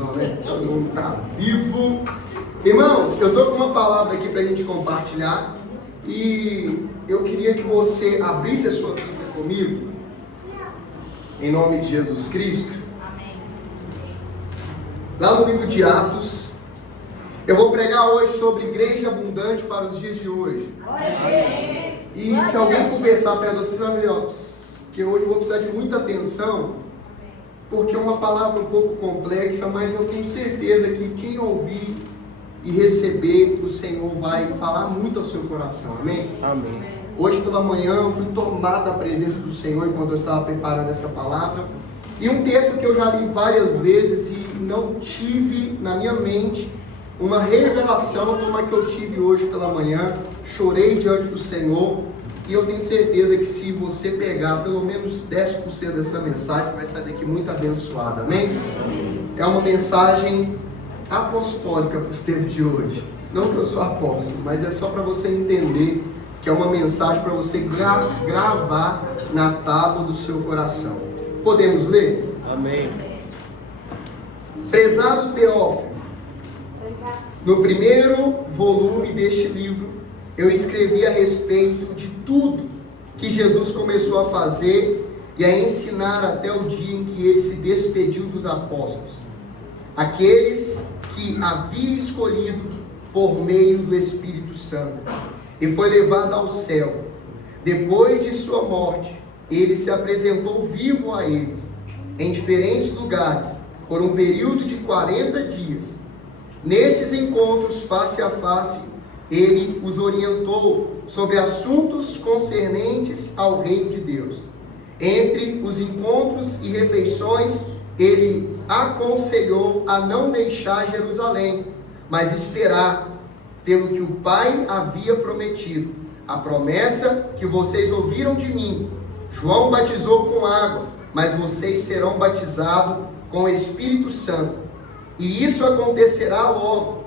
não, né? Todo mundo está vivo. Irmãos, eu estou com uma palavra aqui para a gente compartilhar e eu queria que você abrisse a sua Bíblia comigo, em nome de Jesus Cristo. Lá no livro de Atos, eu vou pregar hoje sobre igreja abundante para os dias de hoje. E se alguém conversar perto de você, você vai ver, ó, que hoje eu vou precisar de muita atenção, porque é uma palavra um pouco complexa, mas eu tenho certeza que quem ouvir e receber, o Senhor vai falar muito ao seu coração, amém? Amém. Hoje pela manhã eu fui tomado da presença do Senhor enquanto eu estava preparando essa palavra, e um texto que eu já li várias vezes e não tive na minha mente uma revelação como a que eu tive hoje pela manhã. Chorei diante do Senhor, e eu tenho certeza que se você pegar pelo menos 10% dessa mensagem, você vai sair daqui muito abençoado, amém? É uma mensagem apostólica para os tempos de hoje. Não que eu sou apóstolo, mas é só para você entender que é uma mensagem para você gravar na tábua do seu coração. Podemos ler? Amém. Prezado Teófilo, no primeiro volume deste livro, eu escrevi a respeito de tudo que Jesus começou a fazer e a ensinar até o dia em que ele se despediu dos apóstolos, aqueles que havia escolhido por meio do Espírito Santo, e foi levado ao céu. Depois de sua morte, ele se apresentou vivo a eles, em diferentes lugares, por um período de 40 dias. Nesses encontros face a face, ele os orientou sobre assuntos concernentes ao reino de Deus. Entre os encontros e refeições, ele aconselhou a não deixar Jerusalém, mas esperar pelo que o Pai havia prometido, a promessa que vocês ouviram de mim. João batizou com água, mas vocês serão batizados com o Espírito Santo. E isso acontecerá logo.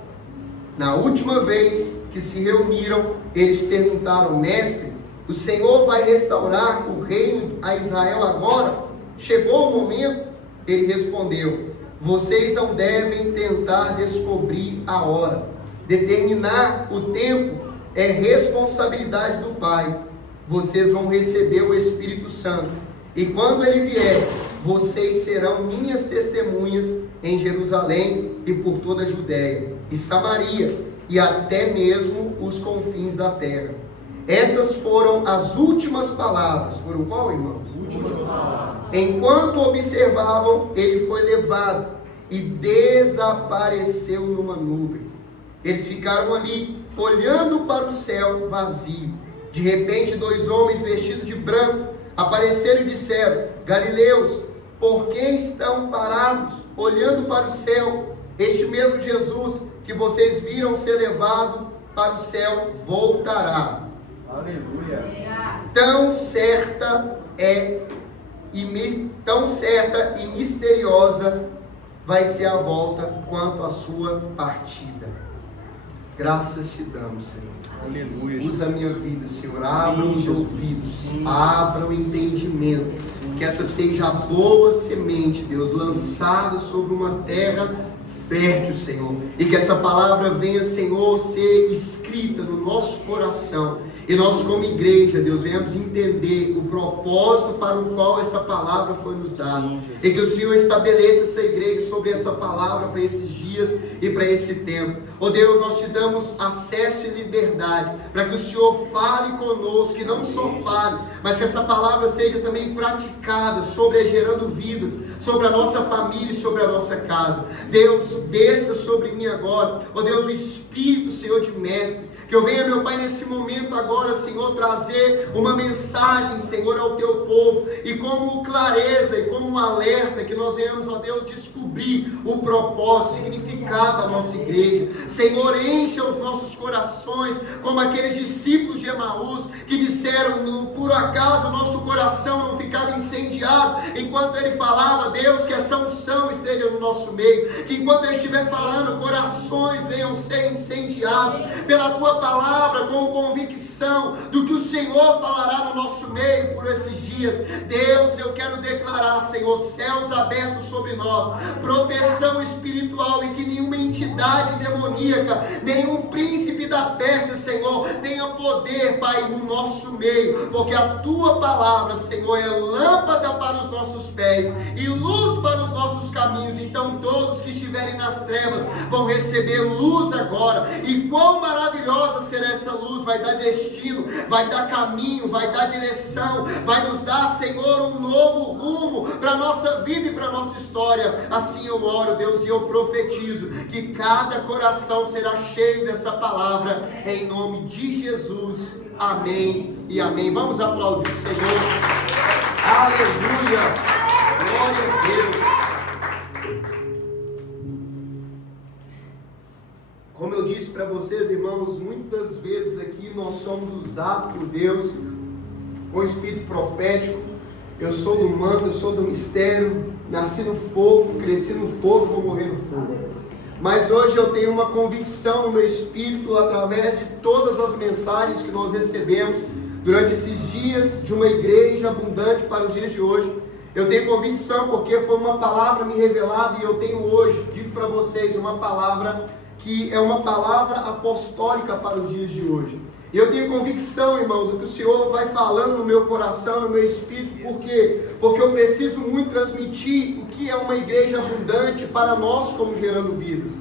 Na última vez que se reuniram, eles perguntaram: Mestre, o Senhor vai restaurar o reino a Israel agora? Chegou o momento? Ele respondeu: vocês não devem tentar descobrir a hora. Determinar o tempo é responsabilidade do Pai. Vocês vão receber o Espírito Santo, e quando ele vier, vocês serão minhas testemunhas em Jerusalém e por toda a Judéia e Samaria e até mesmo os confins da terra. Essas foram as últimas palavras. Foram qual, irmãos? Últimas palavras. Enquanto observavam, ele foi levado e desapareceu numa nuvem. Eles ficaram ali, olhando para o céu vazio. De repente, 2 homens vestidos de branco apareceram e disseram: Galileus, por que estão parados, olhando para o céu? Este mesmo Jesus que vocês viram ser levado para o céu voltará. Aleluia. Tão certa e misteriosa vai ser a volta quanto a sua partida. Graças te damos, Senhor. Aleluia. Usa a minha vida, Senhor. Abra os ouvidos, abra o entendimento. Que essa seja a boa semente, Deus, lançada sobre uma terra fértil, Senhor. E que essa palavra venha, Senhor, ser escrita no nosso coração. E nós, como igreja, Deus, venhamos entender o propósito para o qual essa palavra foi nos dada. E que o Senhor estabeleça essa igreja sobre essa palavra para esses dias e para esse tempo. Ó Deus, nós te damos acesso e liberdade para que o Senhor fale conosco, que não só fale, mas que essa palavra seja também praticada, gerando vidas, sobre a nossa família e sobre a nossa casa. Deus, desça sobre mim agora, ó Deus, o Espírito, Senhor, de mestre. Que eu venha, meu Pai, nesse momento agora, Senhor, trazer uma mensagem, Senhor, ao teu povo, e como clareza e como um alerta, que nós venhamos, ó Deus, descobrir o propósito, o significado da nossa igreja. Senhor, encha os nossos corações, como aqueles discípulos de Emaús, que disseram: por acaso o nosso coração não ficava incendiado, enquanto ele falava, Deus, que essa unção esteja no nosso meio, que enquanto ele estiver falando, corações venham ser incendiados pela tua palavra, com convicção do que o Senhor falará no nosso meio por esses dias. Deus, eu quero declarar, Senhor, céus abertos sobre nós, proteção espiritual autoridade demoníaca, nenhum príncipe da Pérsia, Senhor, tenha poder, Pai, no nosso meio, porque a Tua palavra, Senhor, é lâmpada para os nossos pés e luz para os nossos caminhos. Então todos que estiverem nas trevas vão receber luz agora, e quão maravilhosa será essa luz. Vai dar destino, vai dar caminho, vai dar direção, vai nos dar, Senhor, um novo rumo para a nossa vida e para a nossa história. Assim eu oro, Deus, e eu profetizo que cada coração será cheio dessa palavra, em nome de Jesus. Amém e amém. Vamos aplaudir o Senhor. Aleluia. Glória a Deus. Como eu disse para vocês, irmãos, muitas vezes aqui nós somos usados por Deus com o espírito profético. Eu sou do manto, eu sou do mistério, nasci no fogo, cresci no fogo, vou morrer no fogo. Mas hoje eu tenho uma convicção no meu espírito, através de todas as mensagens que nós recebemos durante esses dias de uma igreja abundante para os dias de hoje. Eu tenho convicção porque foi uma palavra me revelada, e eu tenho hoje, digo para vocês, uma palavra que é uma palavra apostólica para os dias de hoje. E eu tenho convicção, irmãos, o que o Senhor vai falando no meu coração, no meu espírito. Por quê? Porque eu preciso muito transmitir o que é uma igreja abundante para nós como Gerando Vidas.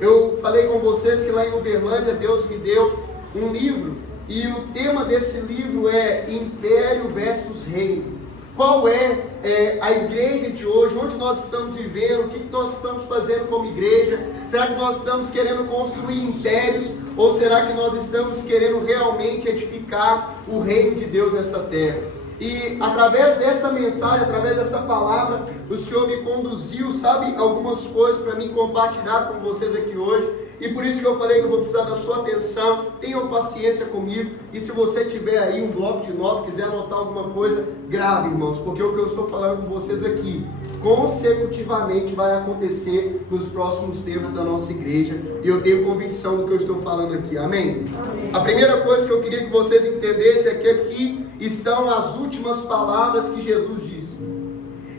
Eu falei com vocês que lá em Uberlândia Deus me deu um livro, e o tema desse livro é Império versus Reino. Qual é a igreja de hoje? Onde nós estamos vivendo? O que nós estamos fazendo como igreja? Será que nós estamos querendo construir impérios? Ou será que nós estamos querendo realmente edificar o reino de Deus nessa terra? E através dessa mensagem, através dessa palavra, o Senhor me conduziu, sabe, algumas coisas para mim compartilhar com vocês aqui hoje. E por isso que eu falei que eu vou precisar da sua atenção. Tenham paciência comigo. E se você tiver aí um bloco de nota, quiser anotar alguma coisa, grave, irmãos. Porque o que eu estou falando com vocês aqui, consecutivamente vai acontecer nos próximos tempos da nossa igreja. E eu tenho convicção do que eu estou falando aqui. Amém? Amém. A primeira coisa que eu queria que vocês entendessem é que aqui estão as últimas palavras que Jesus disse.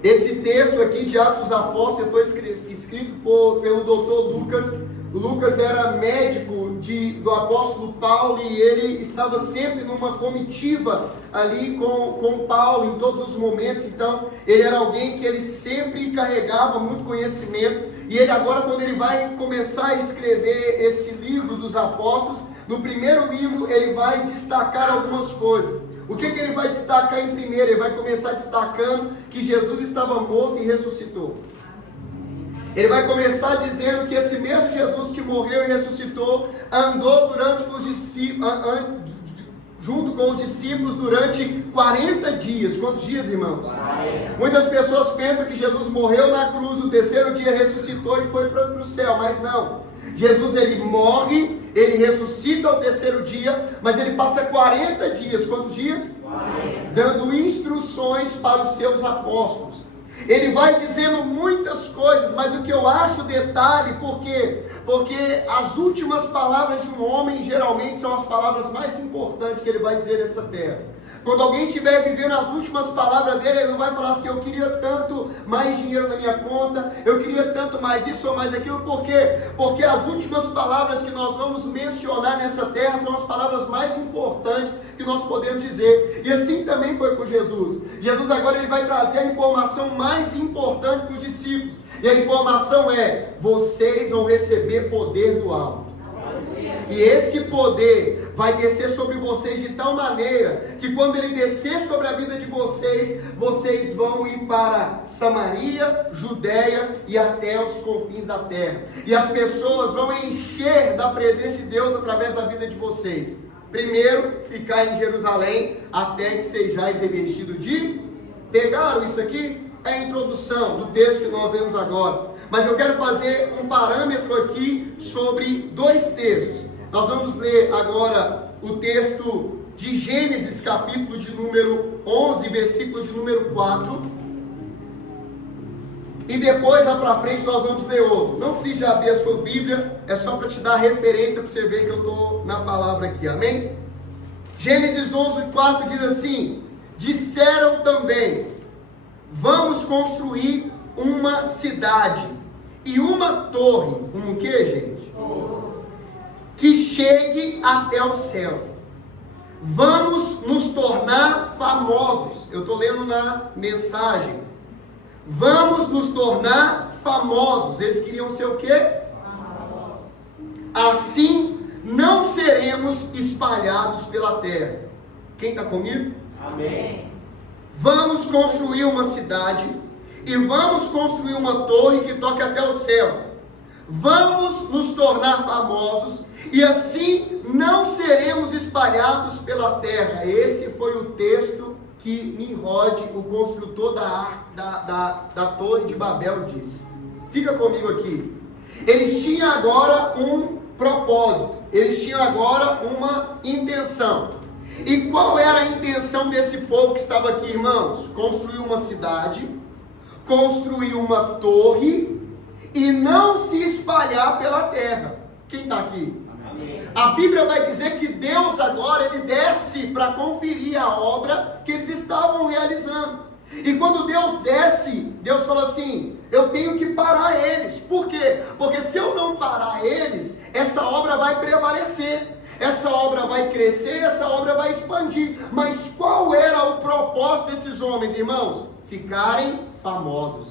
Esse texto aqui de Atos dos Apóstolos foi escrito pelo doutor Lucas. O Lucas era médico do apóstolo Paulo, e ele estava sempre numa comitiva ali com Paulo em todos os momentos. Então ele era alguém que ele sempre carregava muito conhecimento. E ele agora, quando ele vai começar a escrever esse livro dos apóstolos, no primeiro livro ele vai destacar algumas coisas. O que ele vai destacar em primeiro? Ele vai começar destacando que Jesus estava morto e ressuscitou. Ele vai começar dizendo que esse mesmo Jesus que morreu e ressuscitou andou junto com os discípulos durante 40 dias. Quantos dias, irmãos? 40. Muitas pessoas pensam que Jesus morreu na cruz, no terceiro dia ressuscitou e foi para o céu, mas não. Jesus, ele morre, ele ressuscita ao terceiro dia, mas ele passa 40 dias. Quantos dias? 40. Dando instruções para os seus apóstolos. Ele vai dizendo muitas coisas, mas o que eu acho detalhe, por quê? Porque as últimas palavras de um homem geralmente são as palavras mais importantes que ele vai dizer nessa terra. Quando alguém estiver vivendo as últimas palavras dele, ele não vai falar assim: eu queria tanto mais dinheiro na minha conta, eu queria tanto mais isso ou mais aquilo. Por quê? Porque as últimas palavras que nós vamos mencionar nessa terra são as palavras mais importantes que nós podemos dizer. E assim também foi com Jesus. Jesus agora ele vai trazer a informação mais importante para os discípulos. E a informação é: vocês vão receber poder do alto. E esse poder vai descer sobre vocês de tal maneira que quando ele descer sobre a vida de vocês, vocês vão ir para Samaria, Judeia e até os confins da terra. E as pessoas vão encher da presença de Deus através da vida de vocês. Primeiro, ficar em Jerusalém até que sejais revestidos de... Pegaram isso aqui? É a introdução do texto que nós lemos agora. Mas eu quero fazer um parâmetro aqui sobre dois textos. Nós vamos ler agora o texto de Gênesis, capítulo de número 11, versículo de número 4. E depois, lá para frente, nós vamos ler outro. Não precisa abrir a sua Bíblia, é só para te dar referência, para você ver que eu estou na palavra aqui, amém? Gênesis 11, 4 diz assim: disseram também, vamos construir uma cidade e uma torre, um que, gente? Que chegue até o céu. Vamos nos tornar famosos. Eu estou lendo na mensagem. Vamos nos tornar famosos. Eles queriam ser o quê? Assim não seremos espalhados pela terra. Quem está comigo? Amém. Vamos construir uma cidade e vamos construir uma torre que toque até o céu. Vamos nos tornar famosos e assim não seremos espalhados pela terra. Esse foi o texto que Nimrod, o construtor da Torre de Babel, disse. Fica comigo aqui. Eles tinham agora um propósito, eles tinham agora uma intenção. E qual era a intenção desse povo que estava aqui, irmãos? Construir uma cidade, construir uma torre e não se espalhar pela terra. Quem está aqui? Amém. A Bíblia vai dizer que Deus agora, ele desce para conferir a obra que eles estavam realizando. E quando Deus desce, Deus fala assim: eu tenho que parar eles. Por quê? Porque se eu não parar eles, essa obra vai prevalecer. Essa obra vai crescer, essa obra vai expandir. Mas qual era o propósito desses homens, irmãos? Ficarem famosos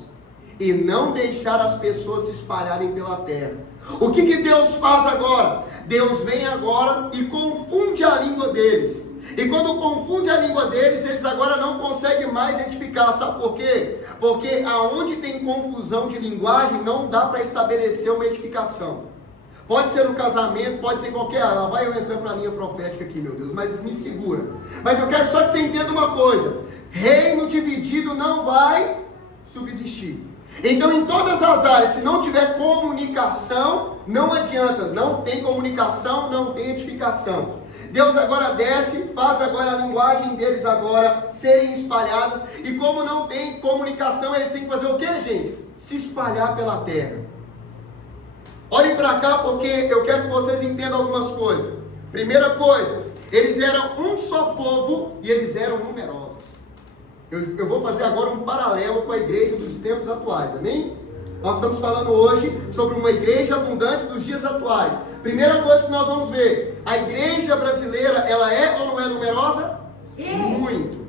e não deixar as pessoas se espalharem pela terra. O que Deus faz agora? Deus vem agora e confunde a língua deles. E quando confunde a língua deles, eles agora não conseguem mais edificar. Sabe por quê? Porque aonde tem confusão de linguagem, não dá para estabelecer uma edificação. Pode ser no casamento, pode ser em qualquer área. Lá vai eu entrando para a linha profética aqui, meu Deus, mas me segura. Mas eu quero só que você entenda uma coisa: reino dividido não vai subsistir. Então, em todas as áreas, se não tiver comunicação, não adianta. Não tem comunicação, não tem edificação. Deus agora desce, faz agora a linguagem deles agora serem espalhadas. E como não tem comunicação, eles têm que fazer o que, gente? Se espalhar pela terra. Olhem para cá, porque eu quero que vocês entendam algumas coisas. Primeira coisa, eles eram um só povo e eles eram numerosos. Eu vou fazer agora um paralelo com a igreja dos tempos atuais, amém? Nós estamos falando hoje sobre uma igreja abundante dos dias atuais. Primeira coisa que nós vamos ver: a igreja brasileira, ela é ou não é numerosa? Sim. Muito.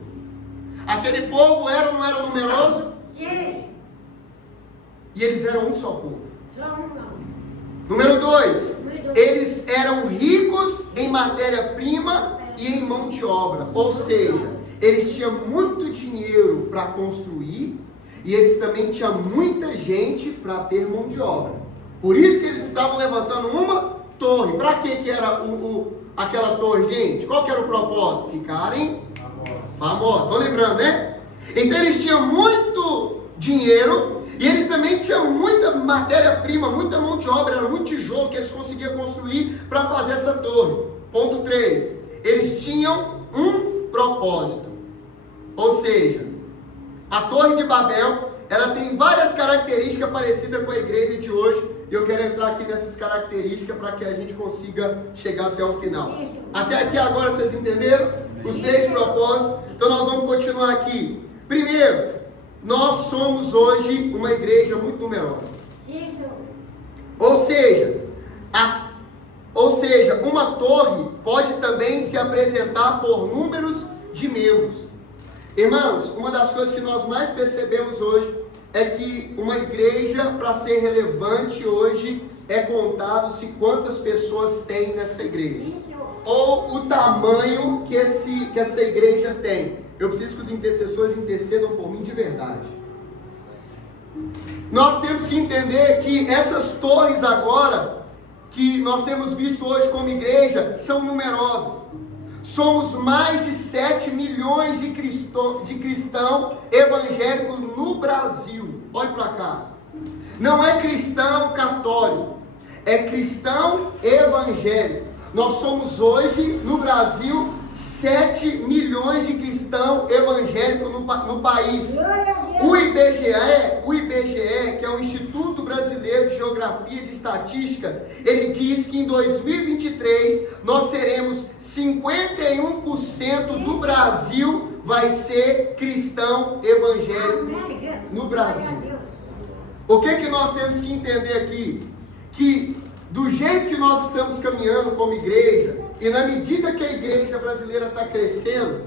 Aquele povo era ou não era numeroso? Sim. E eles eram um só povo. Número 2, eles eram ricos em matéria-prima e em mão de obra. Ou seja, eles tinham muito dinheiro para construir e eles também tinham muita gente para ter mão de obra. Por isso que eles estavam levantando uma torre. Para que era aquela torre, gente? Qual que era o propósito? Ficarem famosos. Estão lembrando, né? Então eles tinham muito dinheiro e eles também tinham muita matéria-prima, muita mão de obra, era muito tijolo que eles conseguiam construir para fazer essa torre. Ponto 3. Eles tinham um propósito. Ou seja, a Torre de Babel, ela tem várias características parecidas com a igreja de hoje. E eu quero entrar aqui nessas características para que a gente consiga chegar até o final. Até aqui agora vocês entenderam? Os 3 propósitos. Então nós vamos continuar aqui. Primeiro, nós somos hoje uma igreja muito numerosa. Ou seja, uma torre pode também se apresentar por números de membros. Irmãos, uma das coisas que nós mais percebemos hoje é que uma igreja, para ser relevante hoje, é contado-se quantas pessoas tem nessa igreja. Ou o tamanho que essa igreja tem. Eu preciso que os intercessores intercedam por mim de verdade. Nós temos que entender que essas torres agora, que nós temos visto hoje como igreja, são numerosas. Somos mais de 7 milhões de cristãos evangélicos no Brasil. Olhe para cá. Não é cristão católico, é cristão evangélico. Nós somos hoje no Brasil 7 milhões de cristãos evangélicos no país. O IBGE, que é o Instituto Brasileiro de Geografia e de Estatística, ele diz que em 2023 nós seremos 51% do Brasil vai ser cristão evangélico no Brasil. O que nós temos que entender aqui? Que do jeito que nós estamos caminhando como igreja, e na medida que a igreja brasileira está crescendo,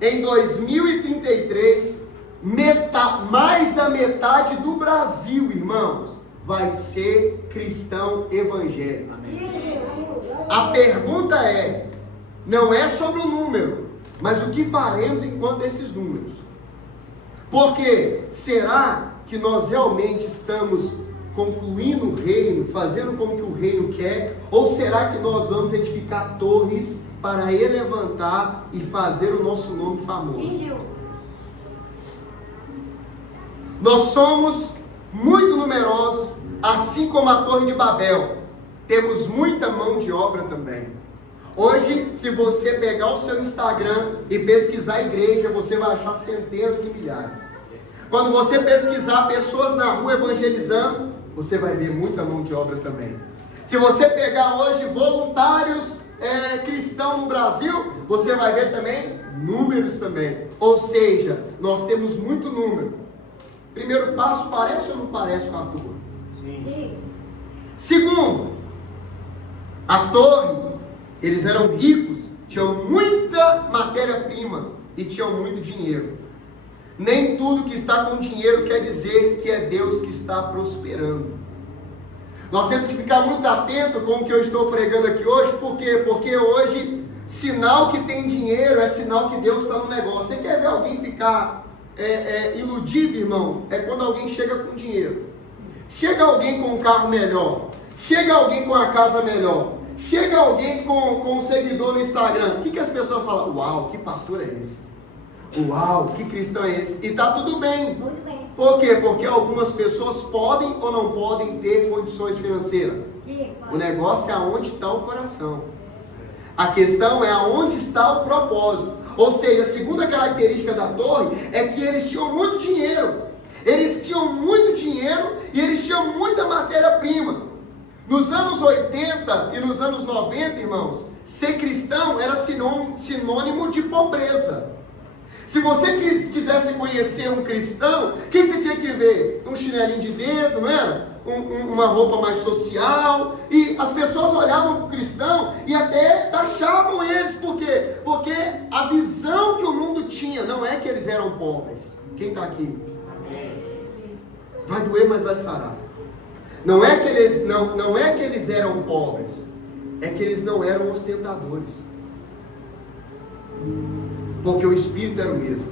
em 2033, mais da metade do Brasil, irmãos, vai ser cristão evangélico. A pergunta não é sobre o número, mas o que faremos enquanto esses números? Porque será que nós realmente estamos concluindo o reino, fazendo como que o reino quer, ou será que nós vamos edificar torres para elevantar e fazer o nosso nome famoso? Nós somos muito numerosos, assim como a Torre de Babel. Temos muita mão de obra também. Hoje, se você pegar o seu Instagram e pesquisar a igreja, você vai achar centenas e milhares. Quando você pesquisar pessoas na rua evangelizando, você vai ver muita mão de obra também. Se você pegar hoje voluntários cristãos no Brasil, você vai ver também números também. Ou seja, nós temos muito número. Primeiro passo, parece ou não parece com a torre? Sim. Segundo, a torre, eles eram ricos, tinham muita matéria-prima e tinham muito dinheiro. Nem tudo que está com dinheiro quer dizer que é Deus que está prosperando. Nós temos que ficar muito atento com o que eu estou pregando aqui hoje. Por quê? Porque hoje, sinal que tem dinheiro é sinal que Deus está no negócio. Você quer ver alguém ficar iludido, irmão? É quando alguém chega com dinheiro. Chega alguém com um carro melhor. Chega alguém com a casa melhor. Chega alguém com um seguidor no Instagram. O que as pessoas falam? Uau, que pastor é esse? Uau, que cristão é esse? E está tudo bem. Muito bem. Por quê? Porque algumas pessoas podem ou não podem ter condições financeiras. O negócio é aonde está o coração. A questão é aonde está o propósito. Ou seja, a segunda característica da torre é que eles tinham muito dinheiro. Eles tinham muito dinheiro e eles tinham muita matéria-prima. Nos anos 80 e nos anos 90, irmãos, ser cristão era sinônimo de pobreza. Se você quisesse conhecer um cristão, o que você tinha que ver? Um chinelinho de dedo, não era? Uma roupa mais social. E as pessoas olhavam para o cristão e até taxavam eles. Por quê? Porque a visão que o mundo tinha não é que eles eram pobres. Quem está aqui? Vai doer, mas vai sarar. Não é que eles eram pobres, é que eles não eram ostentadores. Porque o Espírito era o mesmo.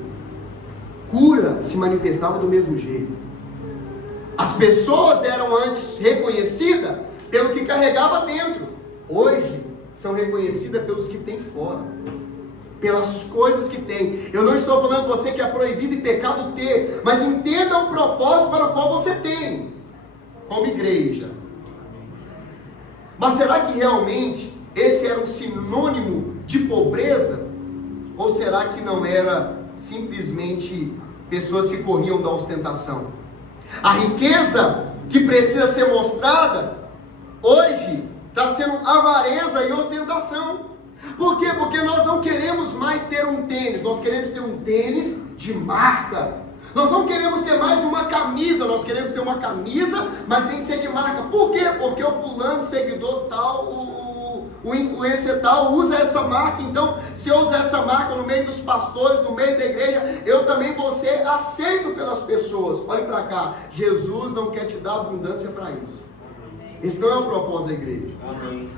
Cura se manifestava do mesmo jeito. As pessoas eram antes reconhecidas pelo que carregava dentro. Hoje são reconhecidas pelos que tem fora. Pelas coisas que tem. Eu não estou falando para você que é proibido e pecado ter, mas entenda o propósito para o qual você tem, como igreja. Mas será que realmente esse era um sinônimo de pobreza? Ou será que não era simplesmente pessoas que corriam da ostentação? A riqueza que precisa ser mostrada hoje está sendo avareza e ostentação. Por quê? Porque nós não queremos mais ter um tênis, nós queremos ter um tênis de marca. Nós não queremos ter mais uma camisa, nós queremos ter uma camisa, mas tem que ser de marca. Por quê? Porque o fulano, seguidor tal, o influencer tal usa essa marca. Então, se eu usar essa marca no meio dos pastores, no meio da igreja, eu também vou ser aceito pelas pessoas. Olhe para cá, Jesus não quer te dar abundância para isso. Esse não é o propósito da igreja. Amém.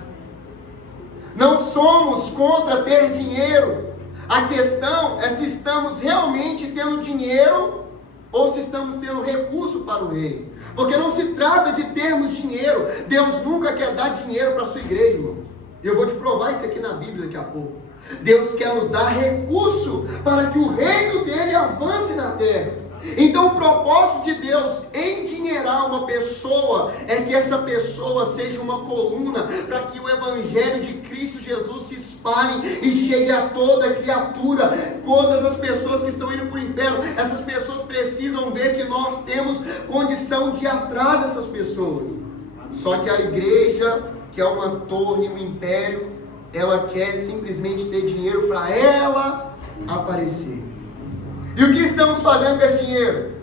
Não somos contra ter dinheiro. A questão é se estamos realmente tendo dinheiro ou se estamos tendo recurso para o reino. Porque não se trata de termos dinheiro. Deus nunca quer dar dinheiro para a sua igreja, irmão. E eu vou te provar isso aqui na Bíblia daqui a pouco. Deus quer nos dar recurso para que o reino dele avance na terra. Então o propósito de Deus em endinheirar uma pessoa é que essa pessoa seja uma coluna para que o evangelho de Cristo Jesus se espalhe e chegue a toda criatura. Todas as pessoas que estão indo para o inferno, essas pessoas precisam ver que nós temos condição de ir atrás dessas pessoas. Só que a igreja, que é uma torre, um império, ela quer simplesmente ter dinheiro para ela aparecer. E o que estamos fazendo com esse dinheiro?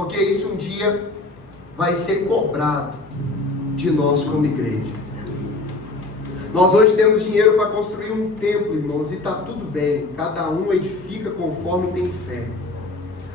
porque isso um dia vai ser cobrado de nós como igreja. Nós hoje temos dinheiro para construir um templo, irmãos, e está tudo bem, cada um edifica conforme tem fé.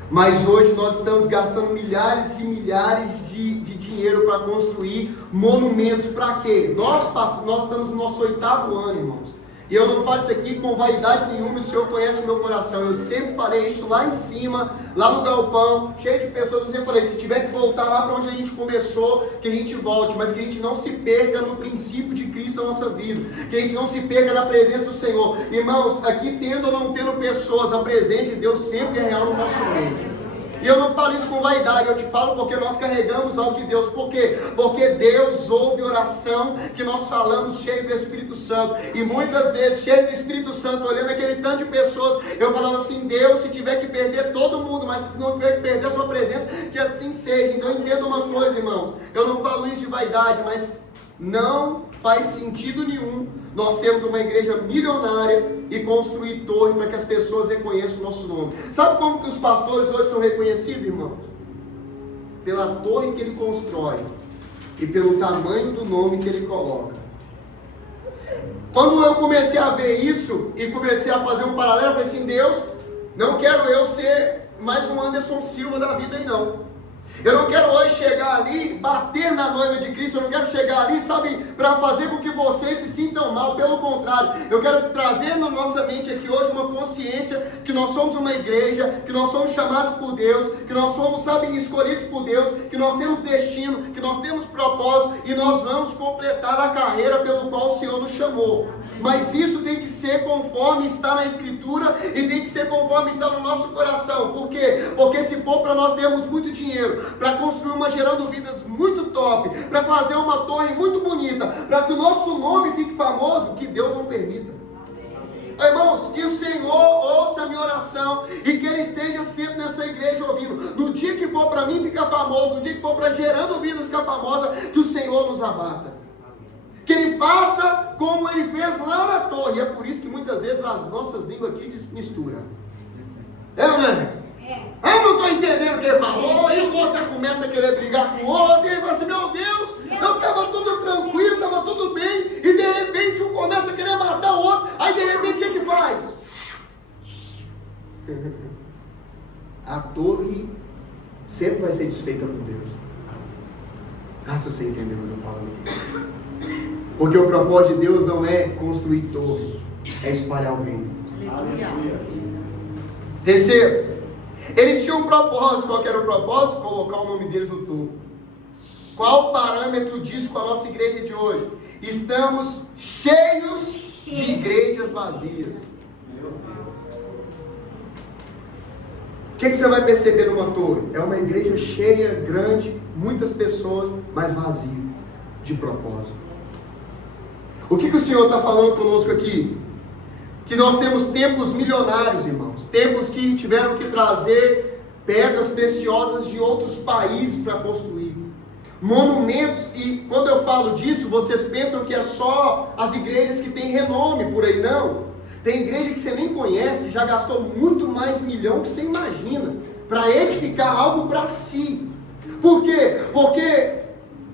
Mas hoje nós estamos gastando milhares e milhares de dinheiro para construir monumentos. Para quê? Nós estamos no nosso 8º ano, irmãos. E eu não falo isso aqui com vaidade nenhuma, o Senhor conhece o meu coração. Eu sempre falei isso lá em cima, lá no galpão, cheio de pessoas. Eu sempre falei, se tiver que voltar lá para onde a gente começou, que a gente volte, mas que a gente não se perca no princípio de Cristo na nossa vida, que a gente não se perca na presença do Senhor. Irmãos, aqui tendo ou não tendo pessoas, a presença de Deus sempre é real no nosso meio. E eu não falo isso com vaidade, eu te falo porque nós carregamos algo de Deus. Por quê? Porque Deus ouve oração que nós falamos cheio do Espírito Santo. E muitas vezes, cheio do Espírito Santo, olhando aquele tanto de pessoas, eu falava assim, Deus, se tiver que perder todo mundo, mas se não tiver que perder a sua presença, que assim seja. Então entenda uma coisa, irmãos, eu não falo isso de vaidade, mas não faz sentido nenhum nós sermos uma igreja milionária e construir torre para que as pessoas reconheçam o nosso nome. Sabe como que os pastores hoje são reconhecidos, irmãos? Pela torre que ele constrói e pelo tamanho do nome que ele coloca. Quando eu comecei a ver isso e comecei a fazer um paralelo, eu falei assim, Deus, não quero eu ser mais um Anderson Silva da vida aí não. Eu não quero hoje chegar ali, bater na noiva de Cristo, eu não quero chegar ali, sabe, para fazer com que vocês se sintam mal, pelo contrário, eu quero trazer na nossa mente aqui hoje uma consciência que nós somos uma igreja, que nós somos chamados por Deus, que nós somos, sabe, escolhidos por Deus, que nós temos destino, que nós temos propósito e nós vamos completar a carreira pelo qual o Senhor nos chamou. Mas isso tem que ser conforme está na Escritura e tem que ser conforme está no nosso coração. Por quê? Porque se for para nós termos muito dinheiro, para construir uma gerando vidas muito top, para fazer uma torre muito bonita, para que o nosso nome fique famoso, que Deus não permita. Irmãos, que o Senhor ouça a minha oração e que Ele esteja sempre nessa igreja ouvindo. No dia que for para mim ficar famoso, no dia que for para gerando vidas ficar famosa, que o Senhor nos abata. Que Ele faça como Ele fez lá na torre. E é por isso que muitas vezes as nossas línguas aqui misturam. É ou não é? Eu não estou entendendo o que ele falou. E o outro já começa a querer brigar com o outro. E ele fala assim, meu Deus, eu estava tudo tranquilo, estava tudo bem. E de repente um começa a querer matar o outro. Aí de repente o que faz? A torre sempre vai ser desfeita por Deus. Ah, se você entendeu o que eu estou falando aqui. Porque o propósito de Deus não é construir torre, é espalhar o reino. Terceiro, eles tinham um propósito. Qual era o propósito? Colocar o nome deles no topo. Qual o parâmetro disso com a nossa igreja de hoje? Estamos cheios de igrejas vazias. O que você vai perceber numa torre? É uma igreja cheia, grande, muitas pessoas, mas vazia de propósito. O que o Senhor está falando conosco aqui? Que nós temos templos milionários, irmãos. Templos que tiveram que trazer pedras preciosas de outros países para construir. Monumentos, e quando eu falo disso, vocês pensam que é só as igrejas que têm renome por aí, não. Tem igreja que você nem conhece, que já gastou muito mais milhão que você imagina, para edificar algo para si. Por quê? Porque,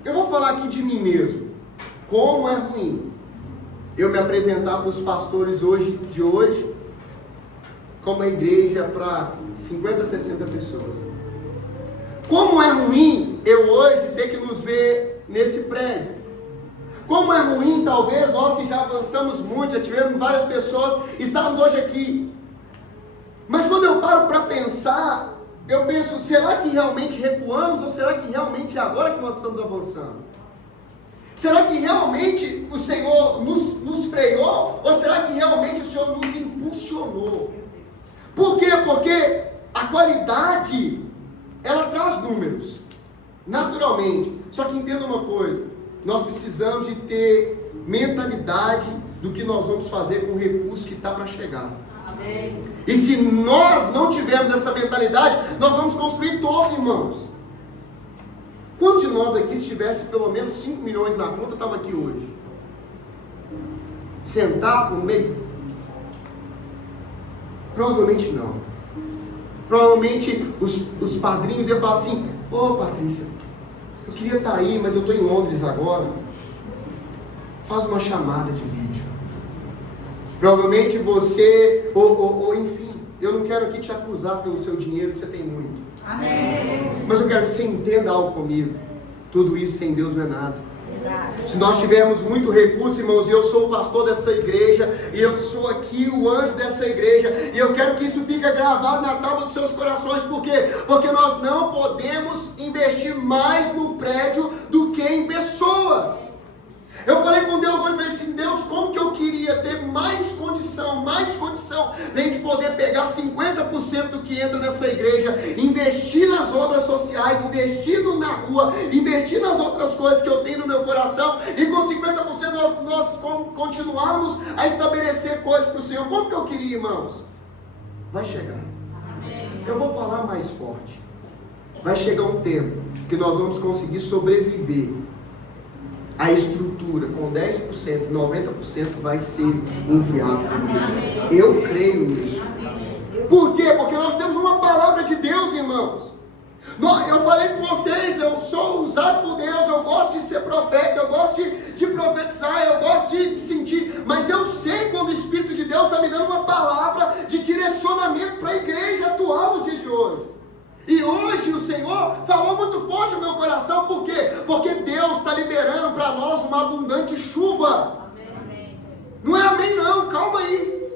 eu vou falar aqui de mim mesmo. Como é ruim eu me apresentar para os pastores de hoje como uma igreja para 50, 60 pessoas. Como é ruim eu hoje ter que nos ver nesse prédio. Como é ruim, talvez, nós que já avançamos muito, já tivemos várias pessoas, estarmos hoje aqui. Mas quando eu paro para pensar, eu penso, será que realmente recuamos ou será que realmente é agora que nós estamos avançando? Será que realmente o Senhor nos freou? Ou será que realmente o Senhor nos impulsionou? Por quê? Porque a qualidade, ela traz números, naturalmente. Só que entenda uma coisa, nós precisamos de ter mentalidade do que nós vamos fazer com o recurso que está para chegar. Amém. E se nós não tivermos essa mentalidade, nós vamos construir torre, irmãos. Quantos de nós aqui, se tivesse pelo menos 5 milhões na conta, estava aqui hoje? Sentado no meio? Provavelmente não. Provavelmente os padrinhos iam falar assim: ô Patrícia, eu queria estar aí, mas eu estou em Londres agora. Faz uma chamada de vídeo. Provavelmente você, ou enfim, eu não quero aqui te acusar pelo seu dinheiro, que você tem muito. Amém. Mas eu quero que você entenda algo comigo. Tudo isso sem Deus não é nada. Se nós tivermos muito recurso, irmãos, e eu sou o pastor dessa igreja, e eu sou aqui o anjo dessa igreja, e eu quero que isso fique gravado na tábua dos seus corações. Por quê? Porque nós não podemos investir mais no prédio do que em pessoas. Eu falei com Deus hoje, falei assim: Deus, como que eu queria ter mais condição, para a gente poder pegar 50% do que entra nessa igreja, investir nas obras sociais, investir na rua, investir nas outras coisas que eu tenho no meu coração, e com 50% nós continuarmos a estabelecer coisas para o Senhor. Como que eu queria, irmãos? Vai chegar. Eu vou falar mais forte. Vai chegar um tempo que nós vamos conseguir sobreviver. A estrutura com 10%, 90% vai ser enviado por Deus. Eu creio nisso. Por quê? Porque nós temos uma palavra de Deus, irmãos. Eu falei com vocês, eu sou usado por Deus, eu gosto de ser profeta, eu gosto de profetizar, eu gosto de sentir, mas eu sei quando o Espírito de Deus está me dando uma palavra de direcionamento para a igreja atual nos dias de hoje. E hoje o Senhor falou muito forte no meu coração. Por quê? Porque Deus está liberando para nós uma abundante chuva. Amém. Não é amém não, calma aí.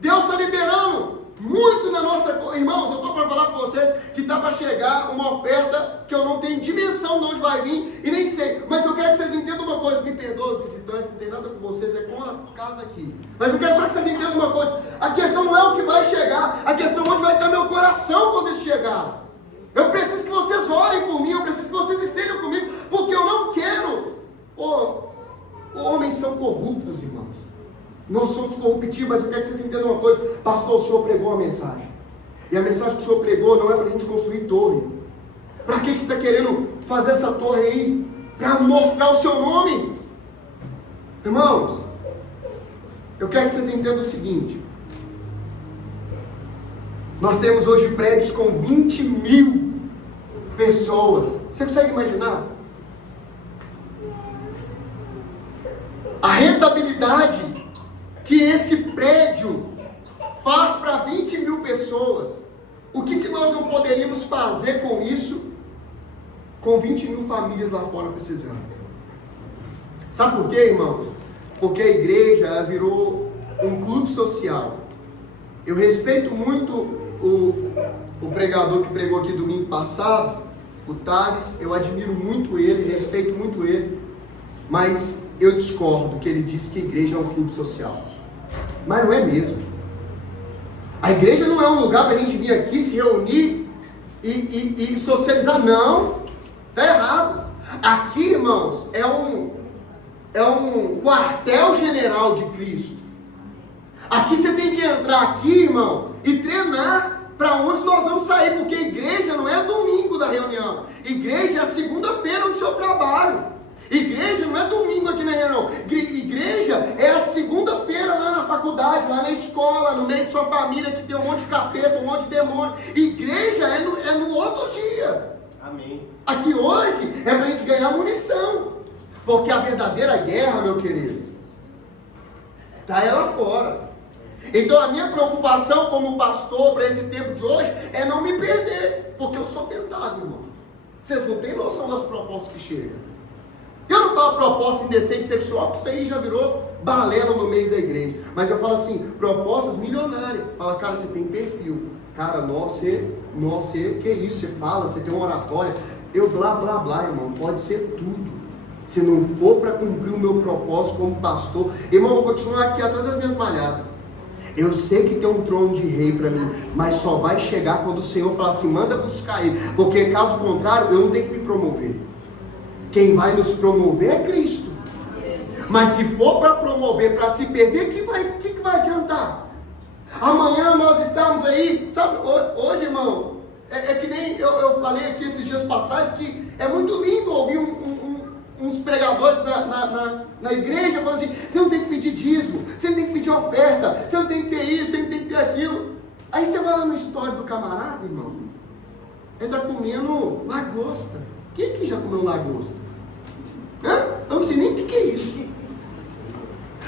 Deus está liberando muito na nossa... Irmãos, eu estou para falar para vocês que está para chegar uma oferta que eu não tenho dimensão de onde vai vir e nem sei. Mas eu quero que vocês entendam uma coisa. Me perdoem os visitantes, não tem nada com vocês, é com a casa aqui. Mas eu quero só que vocês entendam uma coisa. A questão não é o que vai chegar, a questão é onde vai estar meu coração quando isso chegar. Eu preciso que vocês orem por mim, eu preciso que vocês estejam comigo, porque eu não quero... Homens são corruptos, irmãos. Nós somos corruptíveis, mas eu quero que vocês entendam uma coisa. Pastor, o senhor pregou uma mensagem. E a mensagem que o senhor pregou não é para a gente construir torre. Para que você está querendo fazer essa torre aí? Para mostrar o seu nome? Irmãos, eu quero que vocês entendam o seguinte. Nós temos hoje prédios com 20 mil pessoas. Você consegue imaginar? A rentabilidade que esse prédio faz para 20 mil pessoas. O que nós não poderíamos fazer com isso, com 20 mil famílias lá fora precisando? Sabe por quê, irmãos? Porque a igreja virou um clube social. Eu respeito muito o pregador que pregou aqui domingo passado, o Thales. Eu admiro muito ele, respeito muito ele, mas eu discordo que ele disse que a igreja é um clube social. Mas não é mesmo. A igreja não é um lugar para a gente vir aqui se reunir e socializar. Não, está errado. Aqui, irmãos, é um quartel-general de Cristo. Aqui você tem que entrar aqui, irmão, e treinar para onde nós vamos sair, porque igreja não é domingo da reunião. Igreja é a segunda-feira do seu trabalho. Igreja não é domingo aqui na reunião. Igreja é a segunda-feira lá na faculdade, lá na escola, no meio de sua família que tem um monte de capeta, um monte de demônio. Igreja é no outro dia. Amém. Aqui hoje é para a gente ganhar munição. Porque a verdadeira guerra, meu querido, está ela fora. Então a minha preocupação como pastor para esse tempo de hoje é não me perder. Porque eu sou tentado, irmão. Vocês não têm noção das propostas que chegam. Eu não falo proposta indecente sexual, porque isso aí já virou balela no meio da igreja. Mas eu falo assim, propostas milionárias. Fala, cara, você tem perfil. Cara, você, que isso? Você fala, você tem uma oratória. Eu blá, blá, blá, irmão. Pode ser tudo. Se não for para cumprir o meu propósito como pastor, irmão, eu vou continuar aqui atrás das minhas malhadas. Eu sei que tem um trono de rei para mim, mas só vai chegar quando o Senhor falar assim, manda buscar ele. Porque caso contrário, eu não tenho que me promover. Quem vai nos promover é Cristo. Mas se for para promover, para se perder, o que vai adiantar? Amanhã nós estamos aí, sabe, hoje, irmão, é que nem eu falei aqui esses dias para trás, que é muito lindo ouvir uns pregadores na igreja falando assim, você não tem que pedir dízimo, você não tem que pedir oferta, você não tem que ter isso, você não tem que ter aquilo. Aí você vai lá na história do camarada, irmão, ele está comendo lagosta. Quem que já comeu lagosta? Eu não sei nem o que é isso.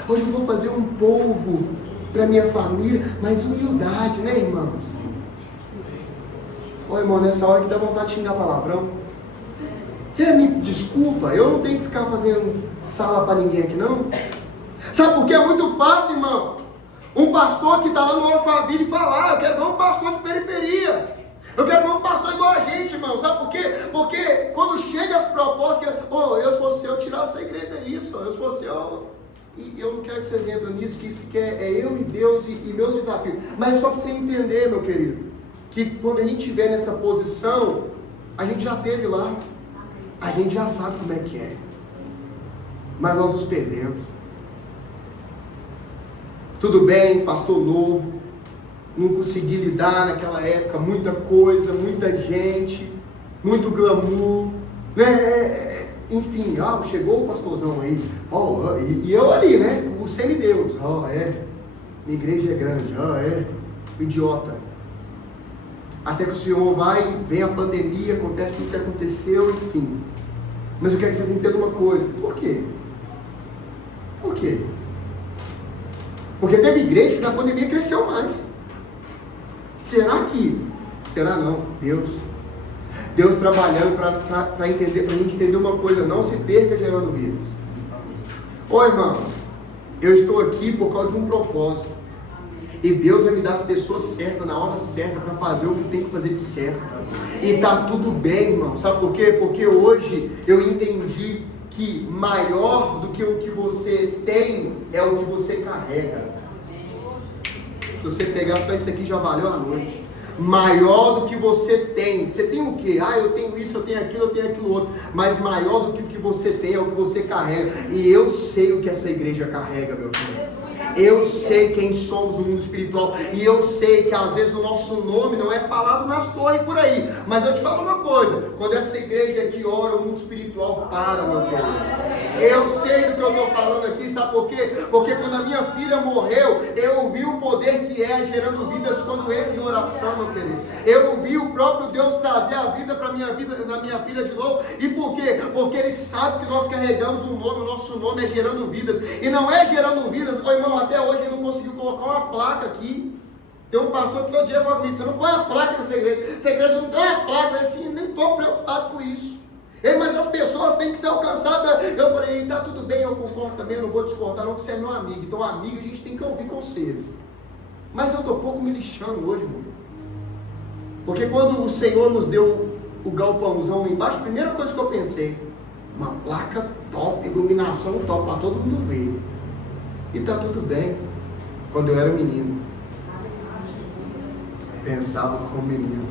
Hoje eu vou fazer um polvo para minha família, mas humildade, né, irmãos? Ô, irmão, nessa hora que dá vontade de xingar palavrão. Você me desculpa, eu não tenho que ficar fazendo sala para ninguém aqui, não. Sabe por quê? É muito fácil, irmão. Um pastor que está lá no Alphaville falar, eu quero ver um pastor de periferia. Eu quero ver um pastor igual a gente, irmão. Sabe por quê? Porque quando chega as propostas, eu se fosse eu tirava essa igreja disso, eu se fosse eu. E eu não quero que vocês entrem nisso, que isso é eu e Deus e meus desafios. Mas só para você entender, meu querido, que quando a gente estiver nessa posição, a gente já esteve lá. A gente já sabe como é que é. Mas nós nos perdemos. Tudo bem, pastor novo, não consegui lidar naquela época, muita coisa, muita gente, muito glamour, né? Enfim, chegou o pastorzão aí, e eu ali, né, o semideus, minha igreja é grande, idiota. Até que o Senhor vem a pandemia, acontece tudo que aconteceu, enfim. Mas eu quero que vocês entendam uma coisa, por quê? Por quê? Porque teve igreja que na pandemia cresceu mais. Será não, Deus trabalhando para entender, para a gente entender uma coisa, não se perca gerando vírus. Ô irmão, eu estou aqui por causa de um propósito. E Deus vai me dar as pessoas certas, na hora certa, para fazer o que tem que fazer de certo. E está tudo bem, irmão. Sabe por quê? Porque hoje eu entendi que maior do que o que você tem é o que você carrega. Se você pegar só isso aqui já valeu a noite. Maior do que você tem. Você tem o quê? Eu tenho isso, eu tenho aquilo outro. Mas maior do que o que você tem é o que você carrega. E eu sei o que essa igreja carrega, meu filho. Eu sei quem somos no mundo espiritual. E eu sei que às vezes o nosso nome não é falado nas torres por aí. Mas eu te falo uma coisa. Quando essa igreja aqui ora, o mundo espiritual para, meu querido. Eu sei do que eu estou falando aqui. Sabe por quê? Porque quando a minha filha morreu, eu vi o poder que é gerando vidas quando entra em oração, meu querido. Eu vi o próprio Deus trazer a vida para minha vida, na minha filha de novo. E por quê? Porque Ele sabe que nós carregamos um nome. O nosso nome é gerando vidas. E não é gerando vidas, irmão, até hoje ele não conseguiu colocar uma placa aqui. Tem um pastor que todo dia fala comigo, você não põe a placa nessa igreja. Essa igreja não tem uma placa, assim, nem estou preocupado com isso. Mas as pessoas têm que ser alcançadas. Eu falei, tá tudo bem, eu concordo também, eu não vou discordar não, porque você é meu amigo. Então amigo a gente tem que ouvir conselho. Mas eu estou pouco me lixando hoje, irmão. Porque quando o Senhor nos deu o galpãozão lá embaixo, a primeira coisa que eu pensei, uma placa top, iluminação top, para todo mundo ver. E tá tudo bem. Quando eu era menino, pensava como menino.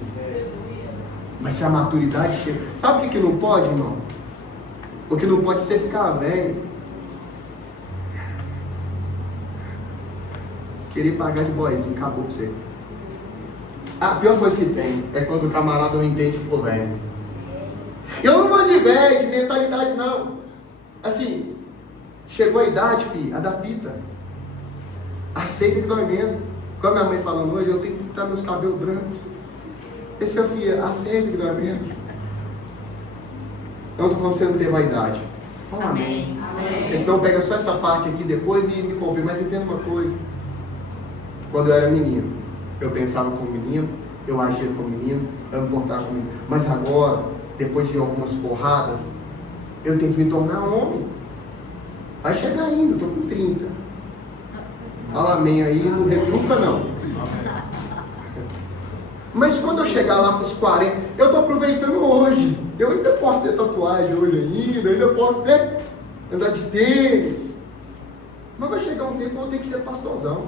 Mas se a maturidade chega... Sabe o que não pode, irmão? O que não pode ser ficar velho. Querer pagar de boizinho, acabou pra você. A pior coisa que tem é quando o camarada não entende e ficou velho. Eu não vou de velho, de mentalidade não. Assim, chegou a idade, filho, adapta. Aceita que dói menos. Como a minha mãe falando hoje, eu tenho que pintar meus cabelos brancos. Esse seu filho, aceita que dói menos. Não estou falando que você não tem vaidade. Fala amém. Porque senão pega só essa parte aqui depois e me compre. Mas entenda uma coisa. Quando eu era menino, eu pensava como menino, eu agia como menino, eu me portava como menino. Mas agora, depois de algumas porradas, eu tenho que me tornar homem. Vai chegar ainda, eu estou com 30. Fala amém aí, não retruca não. Mas quando eu chegar lá para os 40, eu estou aproveitando hoje. Eu ainda posso ter tatuagem hoje ainda posso ter andar de tênis. Mas vai chegar um tempo que eu vou ter que ser pastorzão.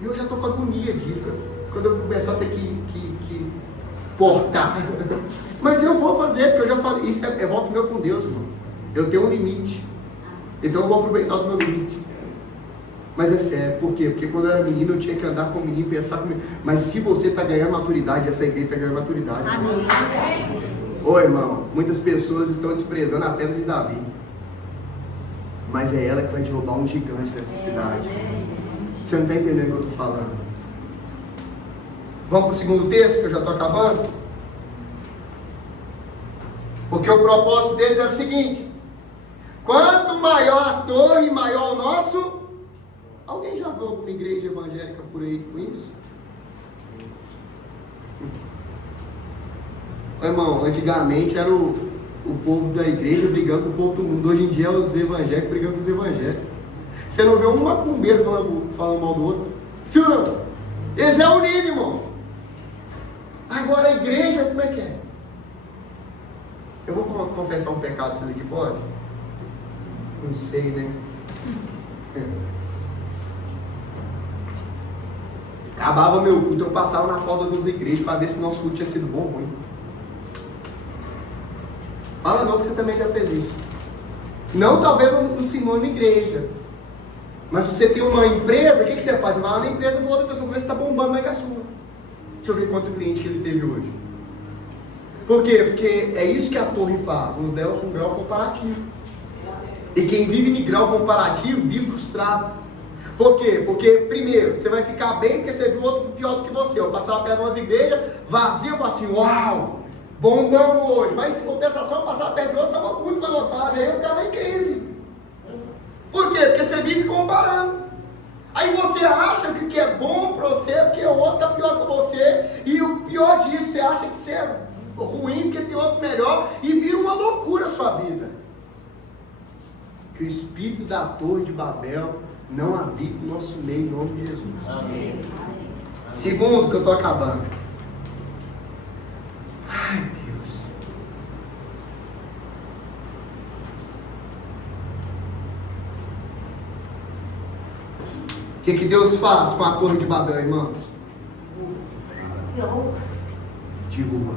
E eu já estou com agonia disso. Quando eu começar a ter que portar. Mas eu vou fazer, porque eu já falei, isso é voto meu com Deus, irmão. Eu tenho um limite. Então eu vou aproveitar do meu limite. Mas é sério, por quê? Porque quando eu era menino eu tinha que andar com o menino, pensar com o menino. Mas se você está ganhando maturidade, essa igreja está ganhando maturidade. Amém. Ô irmão, muitas pessoas estão desprezando a pedra de Davi. Mas é ela que vai derrubar um gigante nessa cidade. Você não está entendendo o que eu estou falando? Vamos para o segundo texto, que eu já estou acabando. Porque o propósito deles era o seguinte: quanto maior a torre, maior o nosso... Alguém já viu alguma igreja evangélica por aí com isso? Irmão, antigamente era o povo da igreja brigando com o povo do mundo. Hoje em dia é os evangélicos brigando com os evangélicos. Você não vê um macumbeiro falando mal do outro? Sim ou não? Eles é unido, irmão. Agora a igreja, como é que é? Eu vou confessar um pecado pra vocês aqui, pode? Não sei, né? Acabava meu culto, eu passava na porta das outras igrejas para ver se o nosso culto tinha sido bom ou ruim. Fala não que você também já fez isso. Não talvez no Senhor na igreja. Mas se você tem uma empresa, o que você faz? Você vai lá na empresa com outra pessoa, ver se está bombando mais que a sua. Deixa eu ver quantos clientes que ele teve hoje. Por quê? Porque é isso que a torre faz, nos leva para um grau comparativo. E quem vive em grau comparativo, vive frustrado. Por quê? Porque, primeiro, você vai ficar bem porque você viu outro pior do que você. Eu passava perto de umas igrejas vazias, eu falava assim, uau, bombando hoje. Mas, em compensação, eu passava perto de outros, estava muito mais lotado. Aí eu ficava em crise. Por quê? Porque você vive comparando. Aí você acha que o que é bom para você é porque o outro está pior que você. E o pior disso, você acha que você é ruim porque tem outro melhor. E vira uma loucura a sua vida. Que o espírito da torre de Babel não habita no nosso meio, em nome de Jesus. Amém. Segundo, que eu estou acabando. Ai, Deus. O que Deus faz com a torre de Babel, irmãos? Derruba.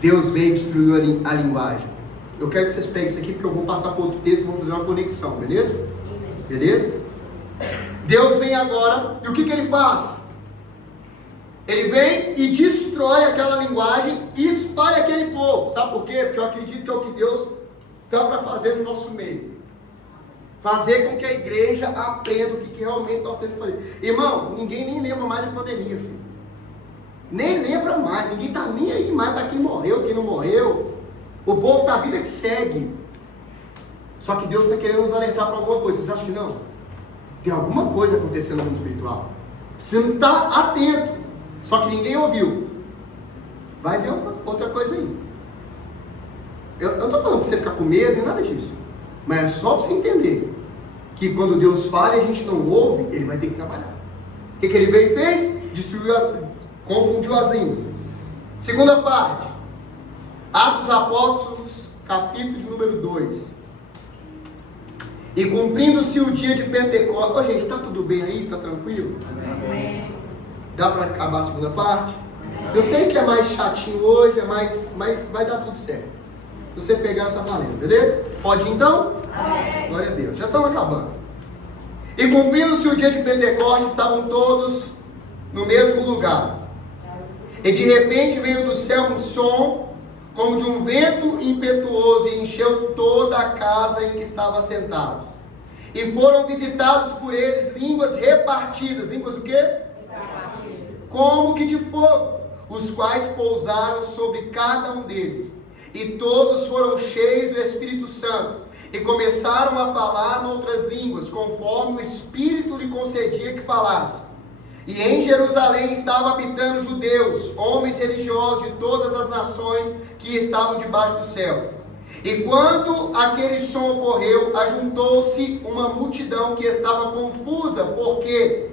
Deus veio e destruiu a linguagem. Eu quero que vocês peguem isso aqui, porque eu vou passar para outro texto e vou fazer uma conexão, beleza? Beleza? Deus vem agora, e o que ele faz? Ele vem e destrói aquela linguagem e espalha aquele povo. Sabe por quê? Porque eu acredito que é o que Deus está para fazer no nosso meio. Fazer com que a igreja aprenda o que realmente nós temos que fazer. Irmão, ninguém nem lembra mais da pandemia, filho. Nem lembra mais, ninguém está nem aí mais para quem morreu, quem não morreu. O povo está a vida que segue. Só que Deus está querendo nos alertar para alguma coisa. Vocês acham que não? Tem alguma coisa acontecendo no mundo espiritual. Você não está atento. Só que ninguém ouviu. Vai ver outra coisa aí. Eu não estou falando para você ficar com medo nem nada disso. Mas é só para você entender que quando Deus fala e a gente não ouve, Ele vai ter que trabalhar. O que Ele veio e fez? Confundiu as línguas. Segunda parte. Atos Apóstolos, capítulo de número 2. E cumprindo-se o dia de Pentecostes. Ô gente, está tudo bem aí? Está tranquilo? Amém. Dá para acabar a segunda parte? Amém. Eu sei que é mais chatinho hoje, mas vai dar tudo certo. Se você pegar, está valendo, beleza? Pode ir então? Amém. Glória a Deus. Já estamos acabando. E cumprindo-se o dia de Pentecostes, estavam todos no mesmo lugar. E de repente veio do céu um som como de um vento impetuoso, e encheu toda a casa em que estavam sentados. E foram visitados por eles línguas repartidas. Línguas o quê? Repartidas. Como que de fogo, os quais pousaram sobre cada um deles. E todos foram cheios do Espírito Santo, e começaram a falar noutras línguas, conforme o Espírito lhe concedia que falasse. E em Jerusalém estavam habitando judeus, homens religiosos de todas as nações que estavam debaixo do céu. E quando aquele som ocorreu, ajuntou-se uma multidão que estava confusa, porque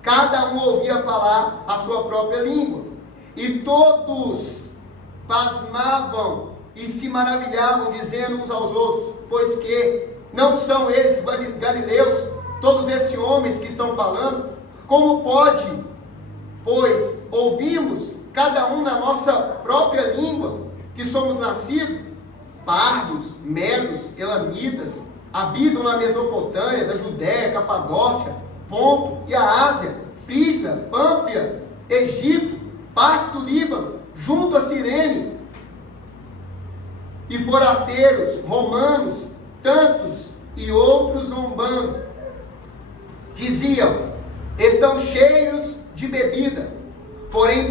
cada um ouvia falar a sua própria língua. E todos pasmavam e se maravilhavam, dizendo uns aos outros: pois que não são eles galileus, todos esses homens que estão falando? Como pode, pois, ouvimos cada um na nossa própria língua, que somos nascidos? Pardos, medos, elamitas, habitam na Mesopotâmia, da Judéia, Capadócia, Ponto e a Ásia, Frígia, Pânfia, Egito, parte do Líbano, junto a Cirene, e forasteiros, romanos, tantos e outros zombando, diziam: estão cheios de bebida. Porém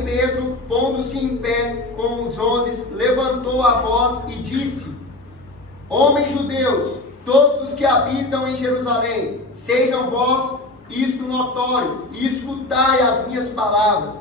Deus, todos os que habitam em Jerusalém, sejam vós isto notório, e escutai as minhas palavras.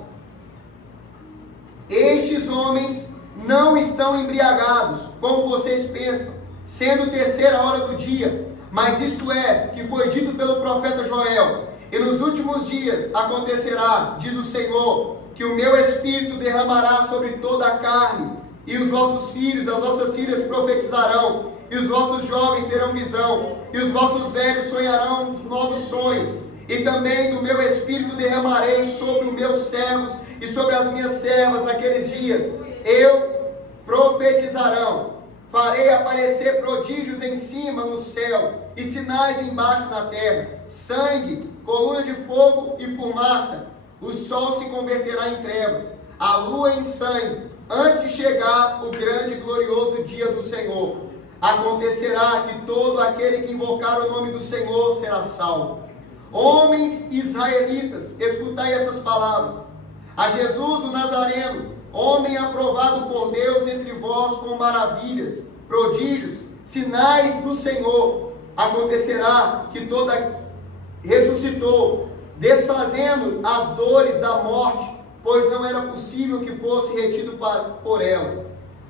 Estes homens não estão embriagados, como vocês pensam, sendo terceira hora do dia, mas isto é, que foi dito pelo profeta Joel: e nos últimos dias acontecerá, diz o Senhor, que o meu Espírito derramará sobre toda a carne, e os vossos filhos, as vossas filhas profetizarão, e os vossos jovens terão visão, e os vossos velhos sonharão novos sonhos, e também do meu Espírito derramarei sobre os meus servos e sobre as minhas servas naqueles dias. Profetizarão, farei aparecer prodígios em cima no céu, e sinais embaixo na terra, sangue, coluna de fogo e fumaça. O sol se converterá em trevas, a lua em sangue, antes de chegar o grande e glorioso dia do Senhor. Acontecerá que todo aquele que invocar o nome do Senhor será salvo. Homens israelitas, escutai essas palavras. A Jesus o Nazareno, homem aprovado por Deus entre vós com maravilhas, prodígios, sinais do Senhor. Acontecerá que ressuscitou, desfazendo as dores da morte, pois não era possível que fosse retido por ela.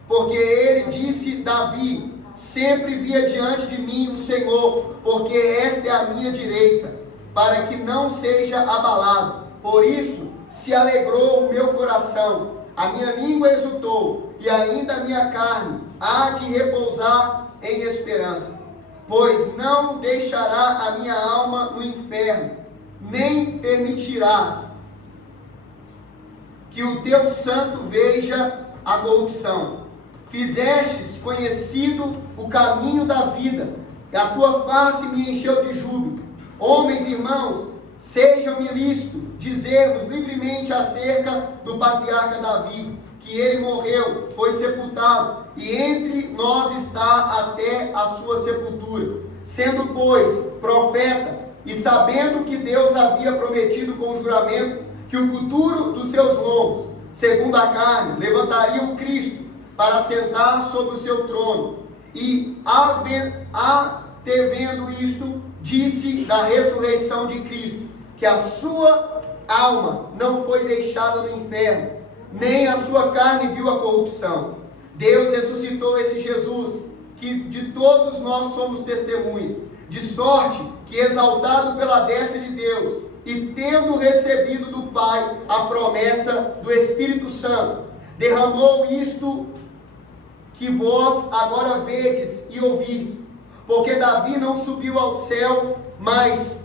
Porque ele disse Davi: sempre via diante de mim o Senhor, porque esta é a minha direita, para que não seja abalado. Por isso se alegrou o meu coração, a minha língua exultou, e ainda a minha carne há de repousar em esperança. Pois não deixará a minha alma no inferno, nem permitirás que o teu santo veja a corrupção. Fizestes conhecido o caminho da vida, e a tua face me encheu de júbilo. Homens e irmãos, sejam-me lícito dizer-vos livremente acerca do patriarca Davi, que ele morreu, foi sepultado, e entre nós está até a sua sepultura. Sendo, pois, profeta, e sabendo que Deus havia prometido com um que o futuro dos seus lombos, segundo a carne, levantaria o Cristo para sentar sobre o seu trono. E, vendo isto, disse da ressurreição de Cristo, que a sua alma não foi deixada no inferno, nem a sua carne viu a corrupção. Deus ressuscitou esse Jesus, que de todos nós somos testemunha, de sorte que, exaltado pela destra de Deus, e tendo recebido do Pai a promessa do Espírito Santo, derramou isto que vós agora vedes e ouvis. Porque Davi não subiu ao céu, mas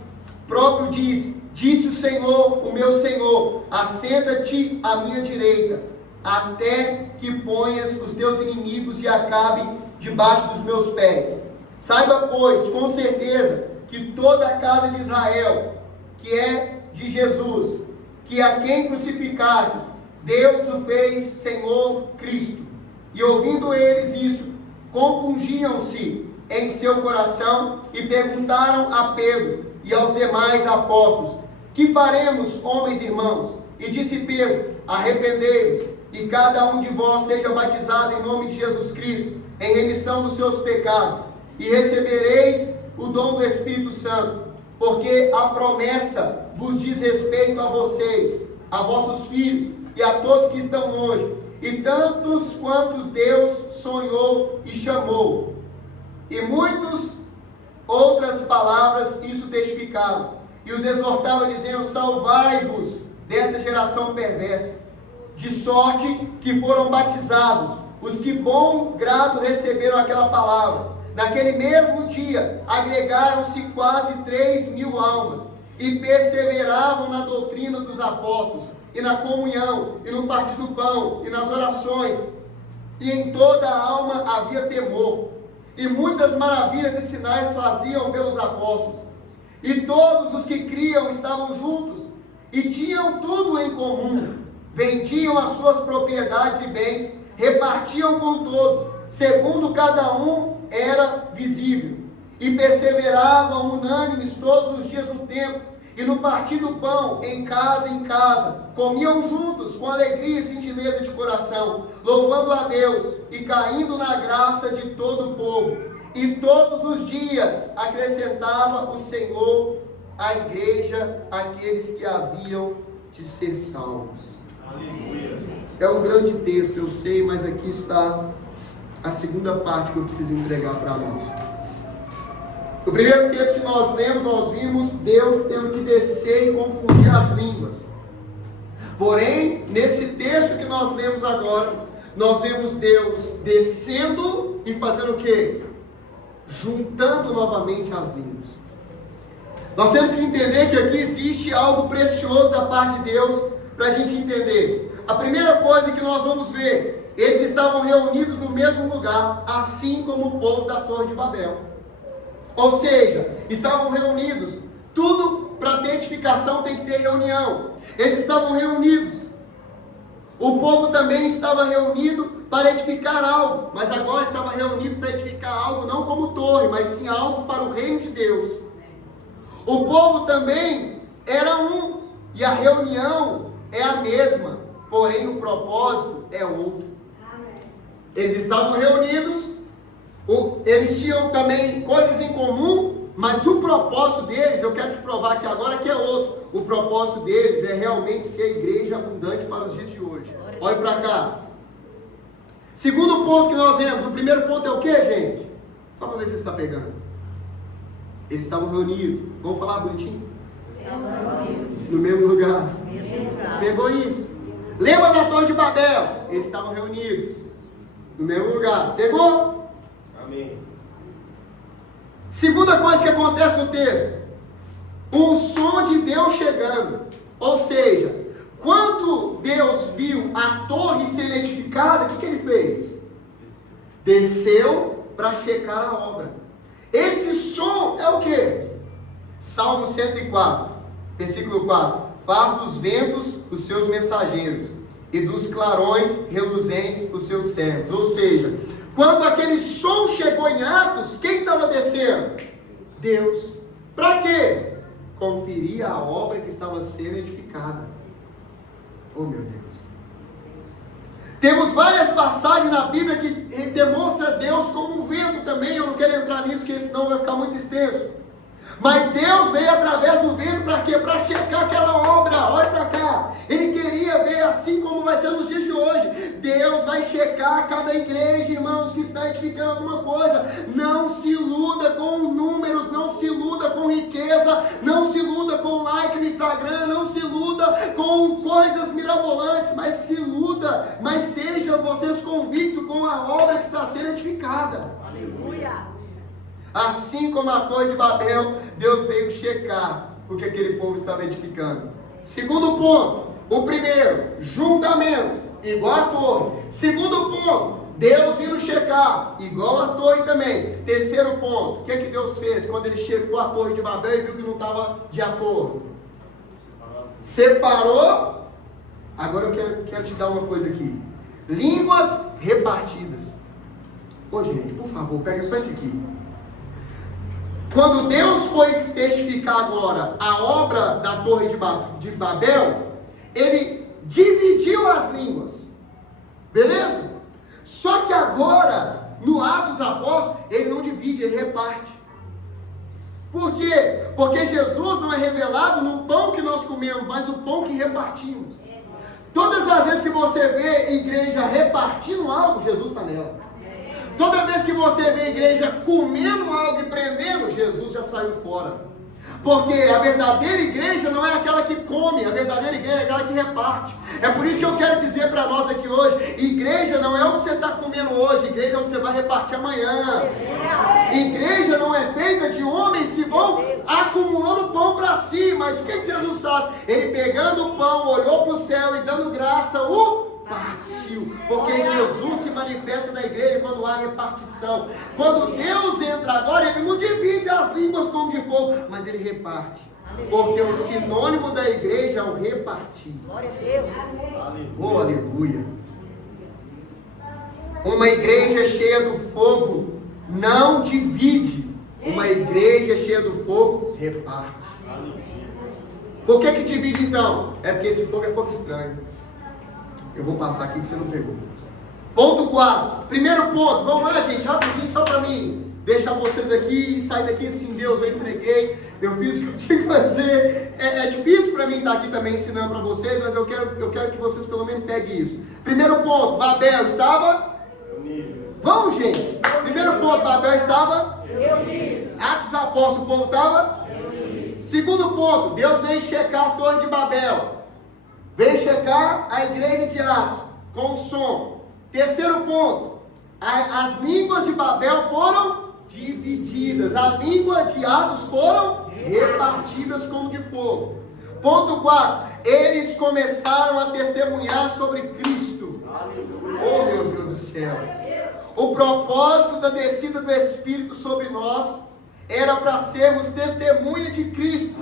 próprio disse o Senhor, o meu Senhor: assenta-te à minha direita, até que ponhas os teus inimigos e acabe debaixo dos meus pés. Saiba, pois, com certeza, que toda a casa de Israel, que é de Jesus, que a quem crucificastes, Deus o fez Senhor Cristo. E ouvindo eles isso, compungiam-se em seu coração e perguntaram a Pedro e aos demais apóstolos: que faremos, homens e irmãos? E disse Pedro: arrependei-vos, e cada um de vós seja batizado em nome de Jesus Cristo, em remissão dos seus pecados, e recebereis o dom do Espírito Santo, porque a promessa vos diz respeito a vocês, a vossos filhos e a todos que estão longe, e tantos quantos Deus sonhou e chamou. E muitas outras palavras isso testificavam, e os exortava dizendo: salvai-vos dessa geração perversa. De sorte que foram batizados os que bom grado receberam aquela palavra. Naquele mesmo dia agregaram-se quase 3.000 almas, e perseveravam na doutrina dos apóstolos, e na comunhão, e no partir do pão, e nas orações. E em toda a alma havia temor, e muitas maravilhas e sinais faziam pelos apóstolos. E todos os que criam estavam juntos, e tinham tudo em comum. Vendiam as suas propriedades e bens, repartiam com todos, segundo cada um era visível. E perseveravam unânimes todos os dias no templo, e no partir do pão, em casa, comiam juntos com alegria e singeleza de coração, louvando a Deus e caindo na graça de todo o povo. e todos os dias acrescentava o Senhor à igreja aqueles que haviam de ser salvos. Aleluia. É um grande texto, eu sei, mas aqui está a segunda parte que eu preciso entregar para nós. No primeiro texto que nós lemos, nós vimos Deus tendo que descer e confundir as línguas. Porém, nesse texto que nós lemos agora, nós vemos Deus descendo e fazendo o quê? Juntando novamente as línguas. Nós temos que entender que aqui existe algo precioso da parte de Deus para a gente entender. A primeira coisa que nós vamos ver, eles estavam reunidos no mesmo lugar, assim como o povo da Torre de Babel. Ou seja, estavam reunidos. Tudo para ter edificação tem que ter reunião. Eles estavam reunidos. O povo também estava reunido para edificar algo, mas agora estava reunido para edificar algo não como torre, mas sim algo para o reino de Deus. O povo também era um, e a reunião é a mesma, porém o propósito é outro. Eles estavam reunidos, eles tinham também coisas em comum, mas o propósito deles, eu quero te provar aqui agora que é outro. O propósito deles é realmente ser a igreja abundante para os dias de hoje. Olhe para cá. Segundo ponto que nós vemos, o primeiro ponto é o que, gente? Só para ver se você está pegando. Eles estavam reunidos. Vamos falar bonitinho? No mesmo lugar. Pegou isso? Lembra da Torre de Babel? Eles estavam reunidos no mesmo lugar. Pegou? Amém. Segunda coisa que acontece no texto. Um som de Deus chegando. Ou seja, quando Deus viu a torre sendo edificada, o que ele fez? Desceu para checar a obra. Esse som é o que? Salmo 104, versículo 4. Faz dos ventos os seus mensageiros, e dos clarões reluzentes os seus servos. Ou seja, quando aquele som chegou em Atos, quem estava descendo? Deus. Para quê? Conferir a obra que estava sendo edificada. Oh meu Deus. Temos várias passagens na Bíblia que demonstra Deus como um vento também. Eu não quero entrar nisso, porque senão vai ficar muito extenso. Mas Deus veio através do vento para quê? Para checar aquela obra. Olha para cá. Ele queria ver assim como vai ser nos dias de hoje. Deus vai checar cada igreja, irmãos, que está edificando alguma coisa. Não se iluda com números, não se iluda com riqueza, não se iluda com like no Instagram, não se iluda com coisas mirabolantes, mas se iluda, mas seja vocês convictos com a obra que está sendo edificada. Aleluia! Assim como a Torre de Babel, Deus veio checar o que aquele povo estava edificando. Segundo ponto, o primeiro, juntamento, igual a torre. Segundo ponto, Deus vindo checar, igual a torre também. Terceiro ponto, o que Deus fez quando ele checou a Torre de Babel e viu que não estava de acordo? Separou. Agora eu quero te dar uma coisa aqui. Línguas repartidas. Ô gente, por favor, pega só isso aqui. Quando Deus foi testificar agora a obra da Torre de Babel, Ele dividiu as línguas. Beleza? Só que agora, no Atos dos Apóstolos, Ele não divide, Ele reparte. Por quê? Porque Jesus não é revelado no pão que nós comemos, mas no pão que repartimos. Todas as vezes que você vê igreja repartindo algo, Jesus está nela. Toda vez que você vê a igreja comendo algo e prendendo, Jesus já saiu fora. Porque a verdadeira igreja não é aquela que come, a verdadeira igreja é aquela que reparte. É por isso que eu quero dizer para nós aqui hoje, igreja não é o que você está comendo hoje, igreja é o que você vai repartir amanhã. Igreja não é feita de homens que vão acumulando pão para si, mas o que Jesus faz? Ele pegando o pão, olhou para o céu e dando graça, partiu, porque Jesus se manifesta na igreja quando há repartição. Quando Deus entra agora, Ele não divide as línguas como de fogo, mas Ele reparte. Porque o sinônimo da igreja é o repartir. Glória a Deus. Oh, aleluia. Uma igreja cheia do fogo não divide. Uma igreja cheia do fogo reparte. Por que divide então? É porque esse fogo é fogo estranho. Eu vou passar aqui que você não pegou. Ponto 4. Primeiro ponto. Vamos lá, gente. Rapidinho, só para mim. deixar vocês aqui e sair daqui assim, Deus, eu entreguei, eu fiz o que eu tinha que fazer. É difícil para mim estar aqui também ensinando para vocês, mas eu quero que vocês pelo menos peguem isso. Primeiro ponto, Babel estava? Vamos, gente. Primeiro ponto, Babel estava? Atos dos Apóstolos, o povo estava? Segundo ponto, Deus veio checar a torre de Babel. Veio checar a igreja de Atos com o som. Terceiro ponto, as línguas de Babel foram divididas. A língua de Atos foram repartidas como de fogo. Ponto 4, eles começaram a testemunhar sobre Cristo. Oh, meu Deus do céu. O propósito da descida do Espírito sobre nós era para sermos testemunha de Cristo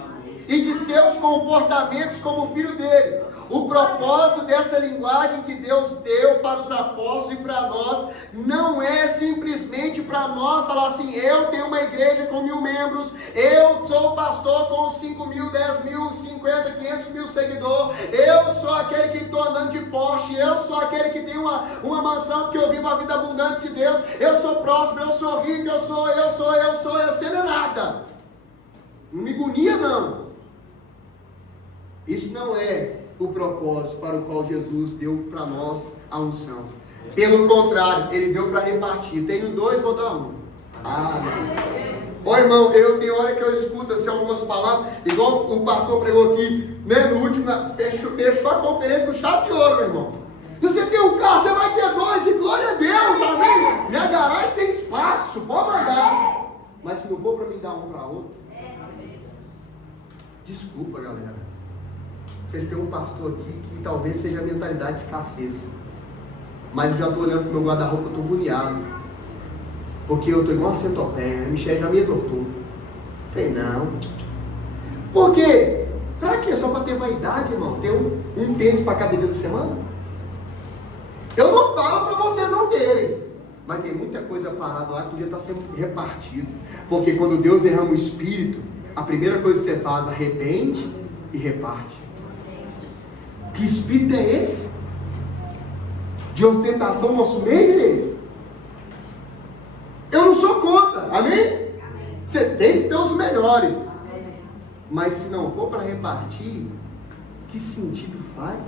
e de seus comportamentos como filho dele. O propósito dessa linguagem que Deus deu para os apóstolos e para nós não é simplesmente para nós falar assim, eu tenho uma igreja com 1000 membros, eu sou pastor com 5 mil, 10 mil, 50, 500 mil seguidores, eu sou aquele que estou andando de Porsche, eu sou aquele que tem uma mansão porque eu vivo a vida abundante de Deus, eu sou próspero, eu sou rico, eu sei não é nada. Não me agonia não. Isso não é o propósito para o qual Jesus deu para nós a unção. Pelo contrário, Ele deu para repartir. Tenho 2, vou dar 1. Ô irmão, eu tenho hora que eu escuto assim, algumas palavras, igual o pastor pregou aqui, né, no último, fechou a conferência com chave de ouro, meu irmão. Se você tem um carro, você vai ter 2, e glória a Deus, amém? Minha garagem tem espaço, pode mandar. Mas se não for para mim dar um para outro, desculpa, galera. Vocês têm um pastor aqui que talvez seja a mentalidade de escassez. Mas eu já estou olhando para o meu guarda-roupa, eu estou agoniado. Porque eu estou igual uma centopeia, a Michelle já me exortou. Falei, não. Por quê? Para quê? Só para ter vaidade, irmão? Ter um tênis para cada dia da semana? Eu não falo para vocês não terem. Mas tem muita coisa parada lá que podia estar sendo repartido. Porque quando Deus derrama o Espírito, a primeira coisa que você faz, arrepende e reparte. Que espírito é esse? De ostentação no nosso meio, igreja? Eu não sou contra, amém? Você tem que ter os melhores. Mas se não for para repartir, que sentido faz?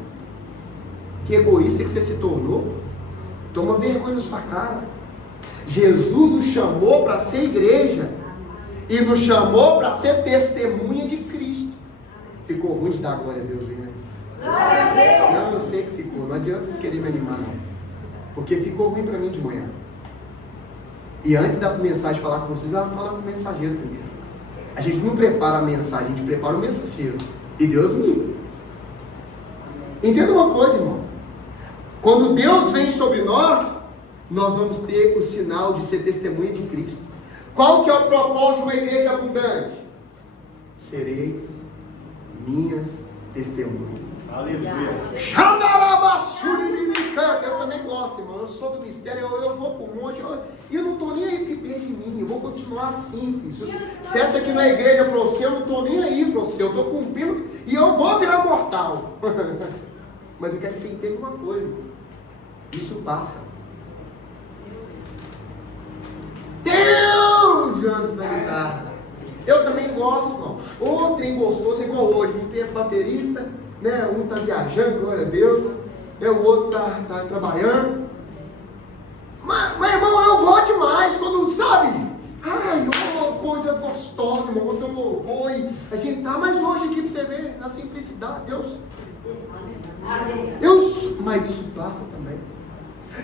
Que egoísta que você se tornou? Toma vergonha na sua cara. Jesus nos chamou para ser igreja e nos chamou para ser testemunha de Cristo. Ficou ruim de dar glória a Deus, né? Não, eu sei que ficou. Não adianta vocês quererem me animar, não. Porque ficou ruim para mim de manhã. E antes da mensagem falar com vocês, ela fala com o mensageiro primeiro. A gente não prepara a mensagem, a gente prepara o mensageiro. E Deus me. Entenda uma coisa, irmão. Quando Deus vem sobre nós, nós vamos ter o sinal de ser testemunha de Cristo. Qual que é o propósito de uma igreja abundante? Sereis minhas testemunhas. Aleluia. Eu também gosto, irmão. Eu sou do mistério, eu vou para um monte. Eu não estou nem aí porque perde de mim. Eu vou continuar assim, filho. Se essa aqui não é igreja para você, eu não estou nem aí para você. Eu estou cumprindo e eu vou virar mortal. Mas eu quero que você entenda uma coisa. Isso passa. Deus, Jansen na guitarra. Eu também gosto, irmão. O trem gostoso, igual hoje. Não tem baterista, né? Um está viajando, glória a Deus. O outro está trabalhando. Mas, irmão, eu gosto demais quando, sabe? Ai, coisa gostosa, irmão. Quando eu louvor e a gente tá, mas hoje aqui para você ver, na simplicidade, Deus. Mas isso passa também.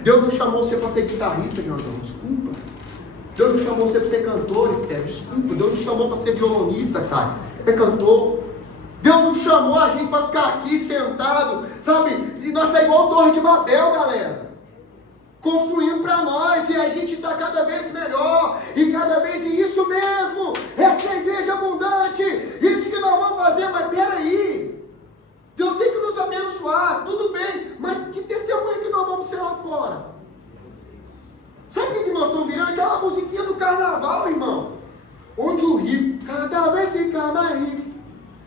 Deus não chamou você para ser guitarrista, meu irmão, desculpa. Deus não chamou você para ser cantor, Esther, desculpa. Deus não chamou para ser violonista, cara. É cantor. Deus não chamou a gente para ficar aqui sentado, sabe? E nós está igual a Torre de Babel, galera. Construindo para nós, e a gente está cada vez melhor, e cada vez isso mesmo, essa é a igreja abundante, isso que nós vamos fazer, mas peraí, Deus tem que nos abençoar, tudo bem, mas que testemunho que nós vamos ser lá fora? Sabe o que nós estamos virando? Aquela musiquinha do carnaval, irmão, onde o rico cada vez fica mais rico,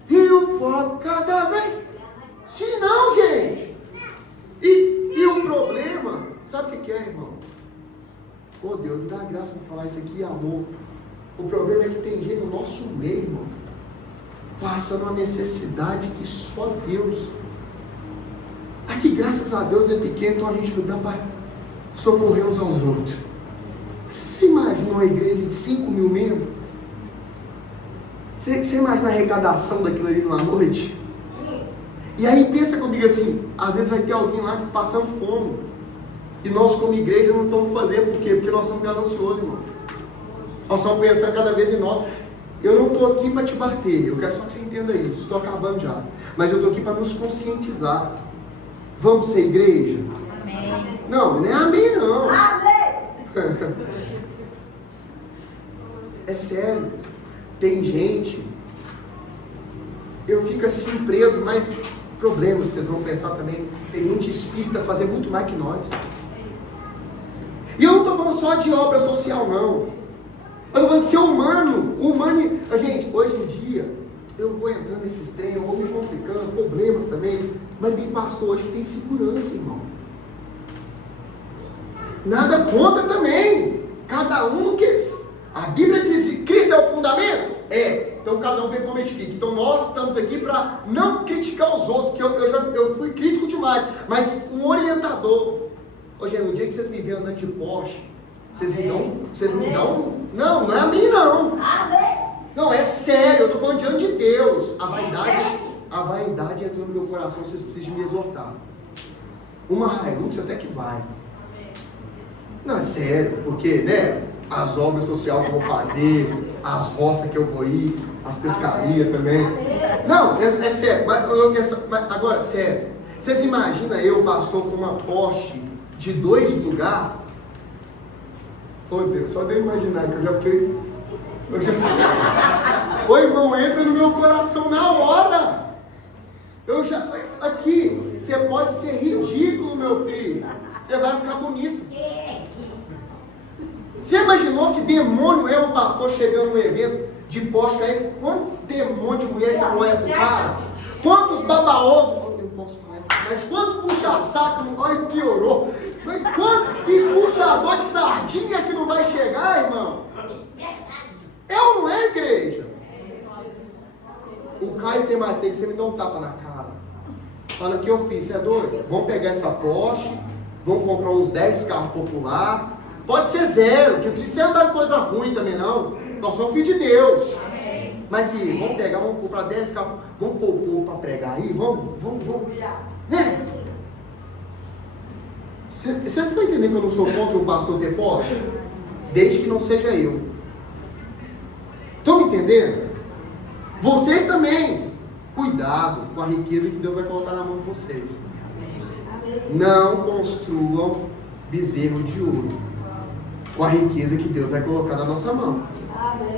e o pobre cada vez, se não, gente, e o problema, sabe o que é, irmão? Oh Deus, me dá graça para falar isso aqui, amor. O problema é que tem gente no nosso meio, irmão, passando uma necessidade que só Deus. Aqui, graças a Deus, é pequeno, então a gente não dá para socorrer uns aos outros. Você imagina uma igreja de 5 mil membros? Você imagina a arrecadação daquilo ali numa noite? E aí pensa comigo assim, às vezes vai ter alguém lá passando fome. E nós como igreja não estamos fazendo, por quê? Porque nós somos gananciosos, irmão. Nós estamos pensando cada vez em nós. Eu não estou aqui para te bater, eu quero só que você entenda isso, estou acabando já. Mas eu estou aqui para nos conscientizar. Vamos ser igreja? Amém. Não, não é amém não. Amém. É sério. Tem gente, eu fico assim preso, mas problemas que vocês vão pensar também. Tem gente espírita fazer muito mais que nós. E eu não estou falando só de obra social, não. Eu estou falando de ser humano. Gente, hoje em dia, eu vou entrando nesses treinos, eu vou me complicando, problemas também. Mas tem pastor hoje que tem segurança, irmão. Nada contra também. Cada um que... A Bíblia diz que Cristo é o fundamento? É. Então cada um vê como edifica. Então nós estamos aqui para não criticar os outros, que eu fui crítico demais, mas um orientador. Hoje, no dia que vocês me veem andando de Porsche, vocês me dão. Não é a mim não. Amém. Não, é sério, eu estou falando diante de Deus. A vaidade entrou no meu coração, vocês precisam me exortar. Uma Hilux até que vai. Não, é sério, porque, né? As obras sociais que eu vou fazer, as roças que eu vou ir, as pescarias também. Não, é sério, mas agora, sério. Vocês imaginam eu, pastor, com uma Porsche de 2 lugares? Oh Deus, só de imaginar que eu já fiquei... Ô irmão, entra no meu coração na hora. Aqui, você pode ser ridículo, meu filho. Você vai ficar bonito. Você imaginou que demônio é um pastor chegando num evento de Porsche aí? Quantos demônios de mulher que não é pro cara? Quantos baba-ovo? Eu não posso falar isso, mas quantos puxa-saco? Olha, piorou. Mas quantos que puxador de sardinha que não vai chegar, irmão? É ou não é, igreja? O Caio tem mais cedo, você me dá um tapa na cara. Fala, o que eu fiz? Você é doido? Vamos pegar essa Porsche, vamos comprar uns 10 carros populares. Pode ser 0, que não precisa andar de coisa ruim também não. Nós somos filhos de Deus. Amém. Mas que vamos pegar, vamos comprar 10 carros, vamos pôr o povo para pregar aí, vamos. Né? Vocês estão entendendo que eu não sou contra o pastor ter Porsche? Desde que não seja eu. Estão me entendendo? Vocês também. Cuidado com a riqueza que Deus vai colocar na mão de vocês. Não construam bezerro de ouro com a riqueza que Deus vai colocar na nossa mão.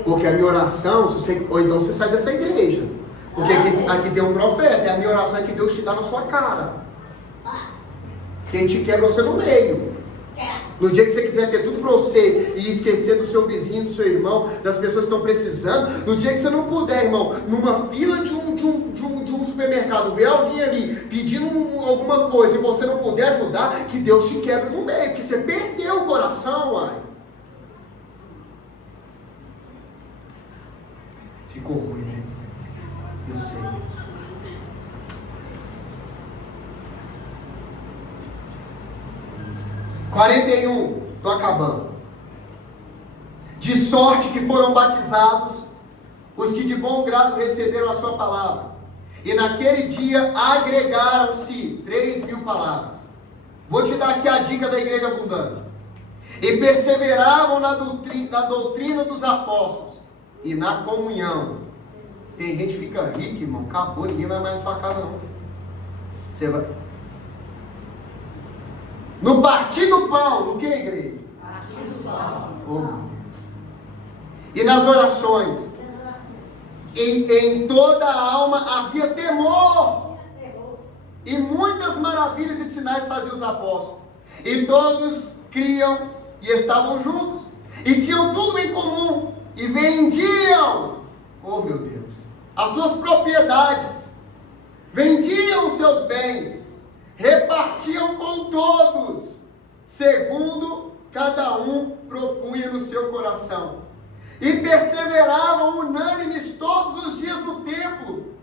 Porque a minha oração, ou então você sai dessa igreja. Porque aqui tem um profeta, e a minha oração é que Deus te dá na sua cara. Quem te quebra você no meio. No dia que você quiser ter tudo para você e esquecer do seu vizinho, do seu irmão, das pessoas que estão precisando, no dia que você não puder, irmão, numa fila de um supermercado, ver alguém ali pedindo alguma coisa e você não puder ajudar, que Deus te quebra no meio, que você perdeu o coração, uai. Ficou ruim, né? Eu sei. (41) Estou acabando. De sorte que foram batizados os que de bom grado receberam a sua palavra. E naquele dia agregaram-se 3.000 palavras. Vou te dar aqui a dica da igreja abundante. E perseveravam na doutrina dos apóstolos e na comunhão. Tem gente que fica rica, irmão, acabou, ninguém vai mais na sua casa não. Você vai... No partir do pão, no que, igreja? Partir do pão. Oh, e nas orações. E em toda a alma havia temor. E muitas maravilhas e sinais faziam os apóstolos. E todos criam e estavam juntos. E tinham tudo em comum. E vendiam, oh meu Deus, as suas propriedades. Vendiam os seus bens. Repartiam com todos, segundo cada um propunha no seu coração. E perseveravam unânimes todos os dias no templo,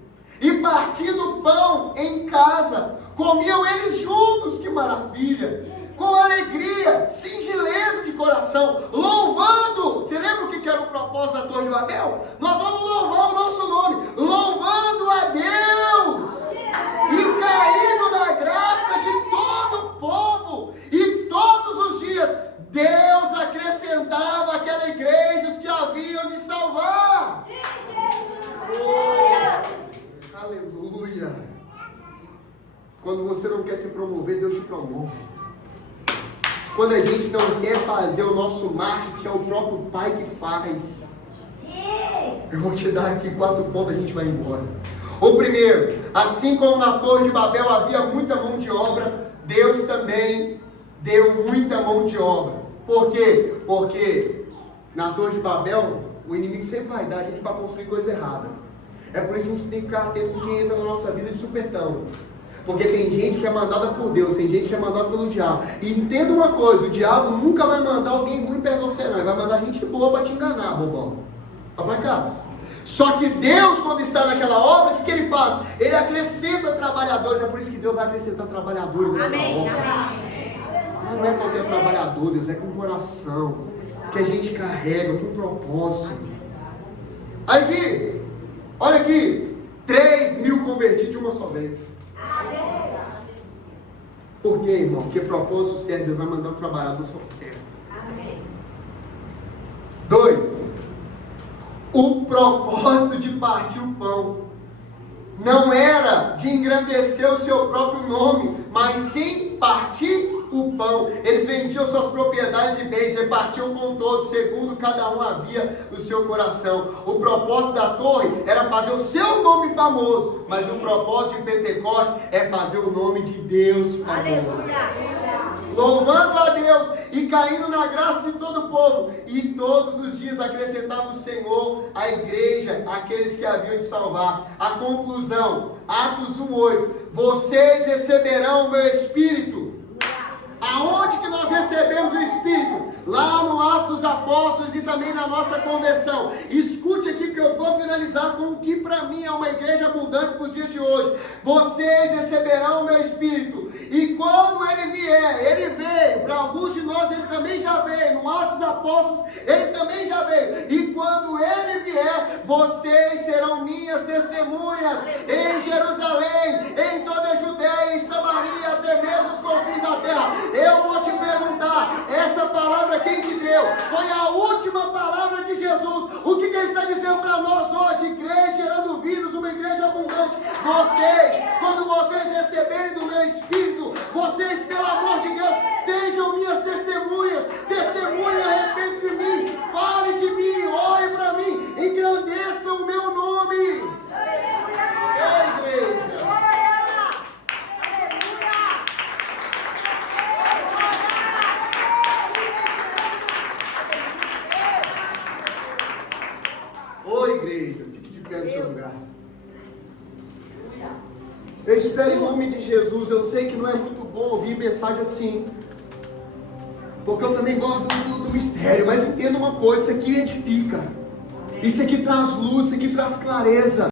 e partindo pão em casa, comiam eles juntos, que maravilha, com alegria, singeleza de coração, louvando. Você lembra o que era o propósito da Torre de Babel? Nós vamos louvar o nosso nome, louvando a Deus, e caindo na graça de todo o povo, e todos os dias Deus acrescentava àquela igreja os que haviam de salvar. Oh, aleluia. Quando você não quer se promover, Deus te promove. Quando a gente não quer fazer o nosso marketing, é o próprio Pai que faz. Eu vou te dar aqui 4 pontos, a gente vai embora. O primeiro, assim como na Torre de Babel havia muita mão de obra, Deus também deu muita mão de obra. Por quê? Porque na Torre de Babel, o inimigo sempre vai dar a gente para construir coisa errada. É por isso que a gente tem que ficar atento com quem entra na nossa vida de supetão. Porque tem gente que é mandada por Deus, tem gente que é mandada pelo diabo. E entenda uma coisa, o diabo nunca vai mandar alguém ruim perto de você, não. Ele vai mandar gente boa para te enganar, bobão. Vai pra cá. Só que Deus, quando está naquela obra, o que ele faz? Ele acrescenta trabalhadores. É por isso que Deus vai acrescentar trabalhadores nessa obra. Mas não é qualquer trabalhador, Deus, é com coração, que a gente carrega, com propósito. Aqui, olha aqui, 3.000 convertidos de uma só vez. Por quê, irmão? Porque propósito certo, Deus vai mandar um trabalhador só certo. 2. O propósito de partir o pão não era de engrandecer o seu próprio nome, mas sim partir o pão. Eles vendiam suas propriedades e bens, repartiam com todos, segundo cada um havia no seu coração. O propósito da torre era fazer o seu nome famoso, mas o propósito de Pentecostes é fazer o nome de Deus famoso. Aleluia. Louvando a Deus e caindo na graça de todo o povo. E todos os dias acrescentava o Senhor à igreja aqueles que haviam de salvar. A conclusão, Atos 1:8. Vocês receberão o meu Espírito. Aonde que nós recebemos o Espírito? Lá no Atos dos Apóstolos e também na nossa conversão. Escute aqui que eu vou finalizar com o que para mim é uma igreja abundante para os dias de hoje. Vocês receberão o meu Espírito. E quando ele vier, ele veio. Para alguns de nós ele também já veio. No Atos dos Apóstolos ele também já veio. E quando ele vier, vocês serão minhas testemunhas em Jerusalém, em toda a Judeia, em Samaria, até mesmo os confins da terra. Eu vou te perguntar, essa palavra quem que deu? Foi a última palavra de Jesus. O que ele está dizendo para nós hoje? Igreja gerando vidas, uma igreja abundante. Vocês, quando vocês receberem do meu Espírito, vocês, pelo amor de Deus, sejam minhas testemunhas. Testemunha a respeito de mim. Fale de mim, ore para mim, engrandeça o meu nome. Ô igreja. Ô igreja, fique de pé no seu lugar. Eu espero em nome de Jesus. Eu sei que não é muito bom ouvir mensagem assim, porque eu também gosto do mistério. Mas entenda uma coisa, isso aqui edifica. Isso aqui traz luz, isso aqui traz clareza.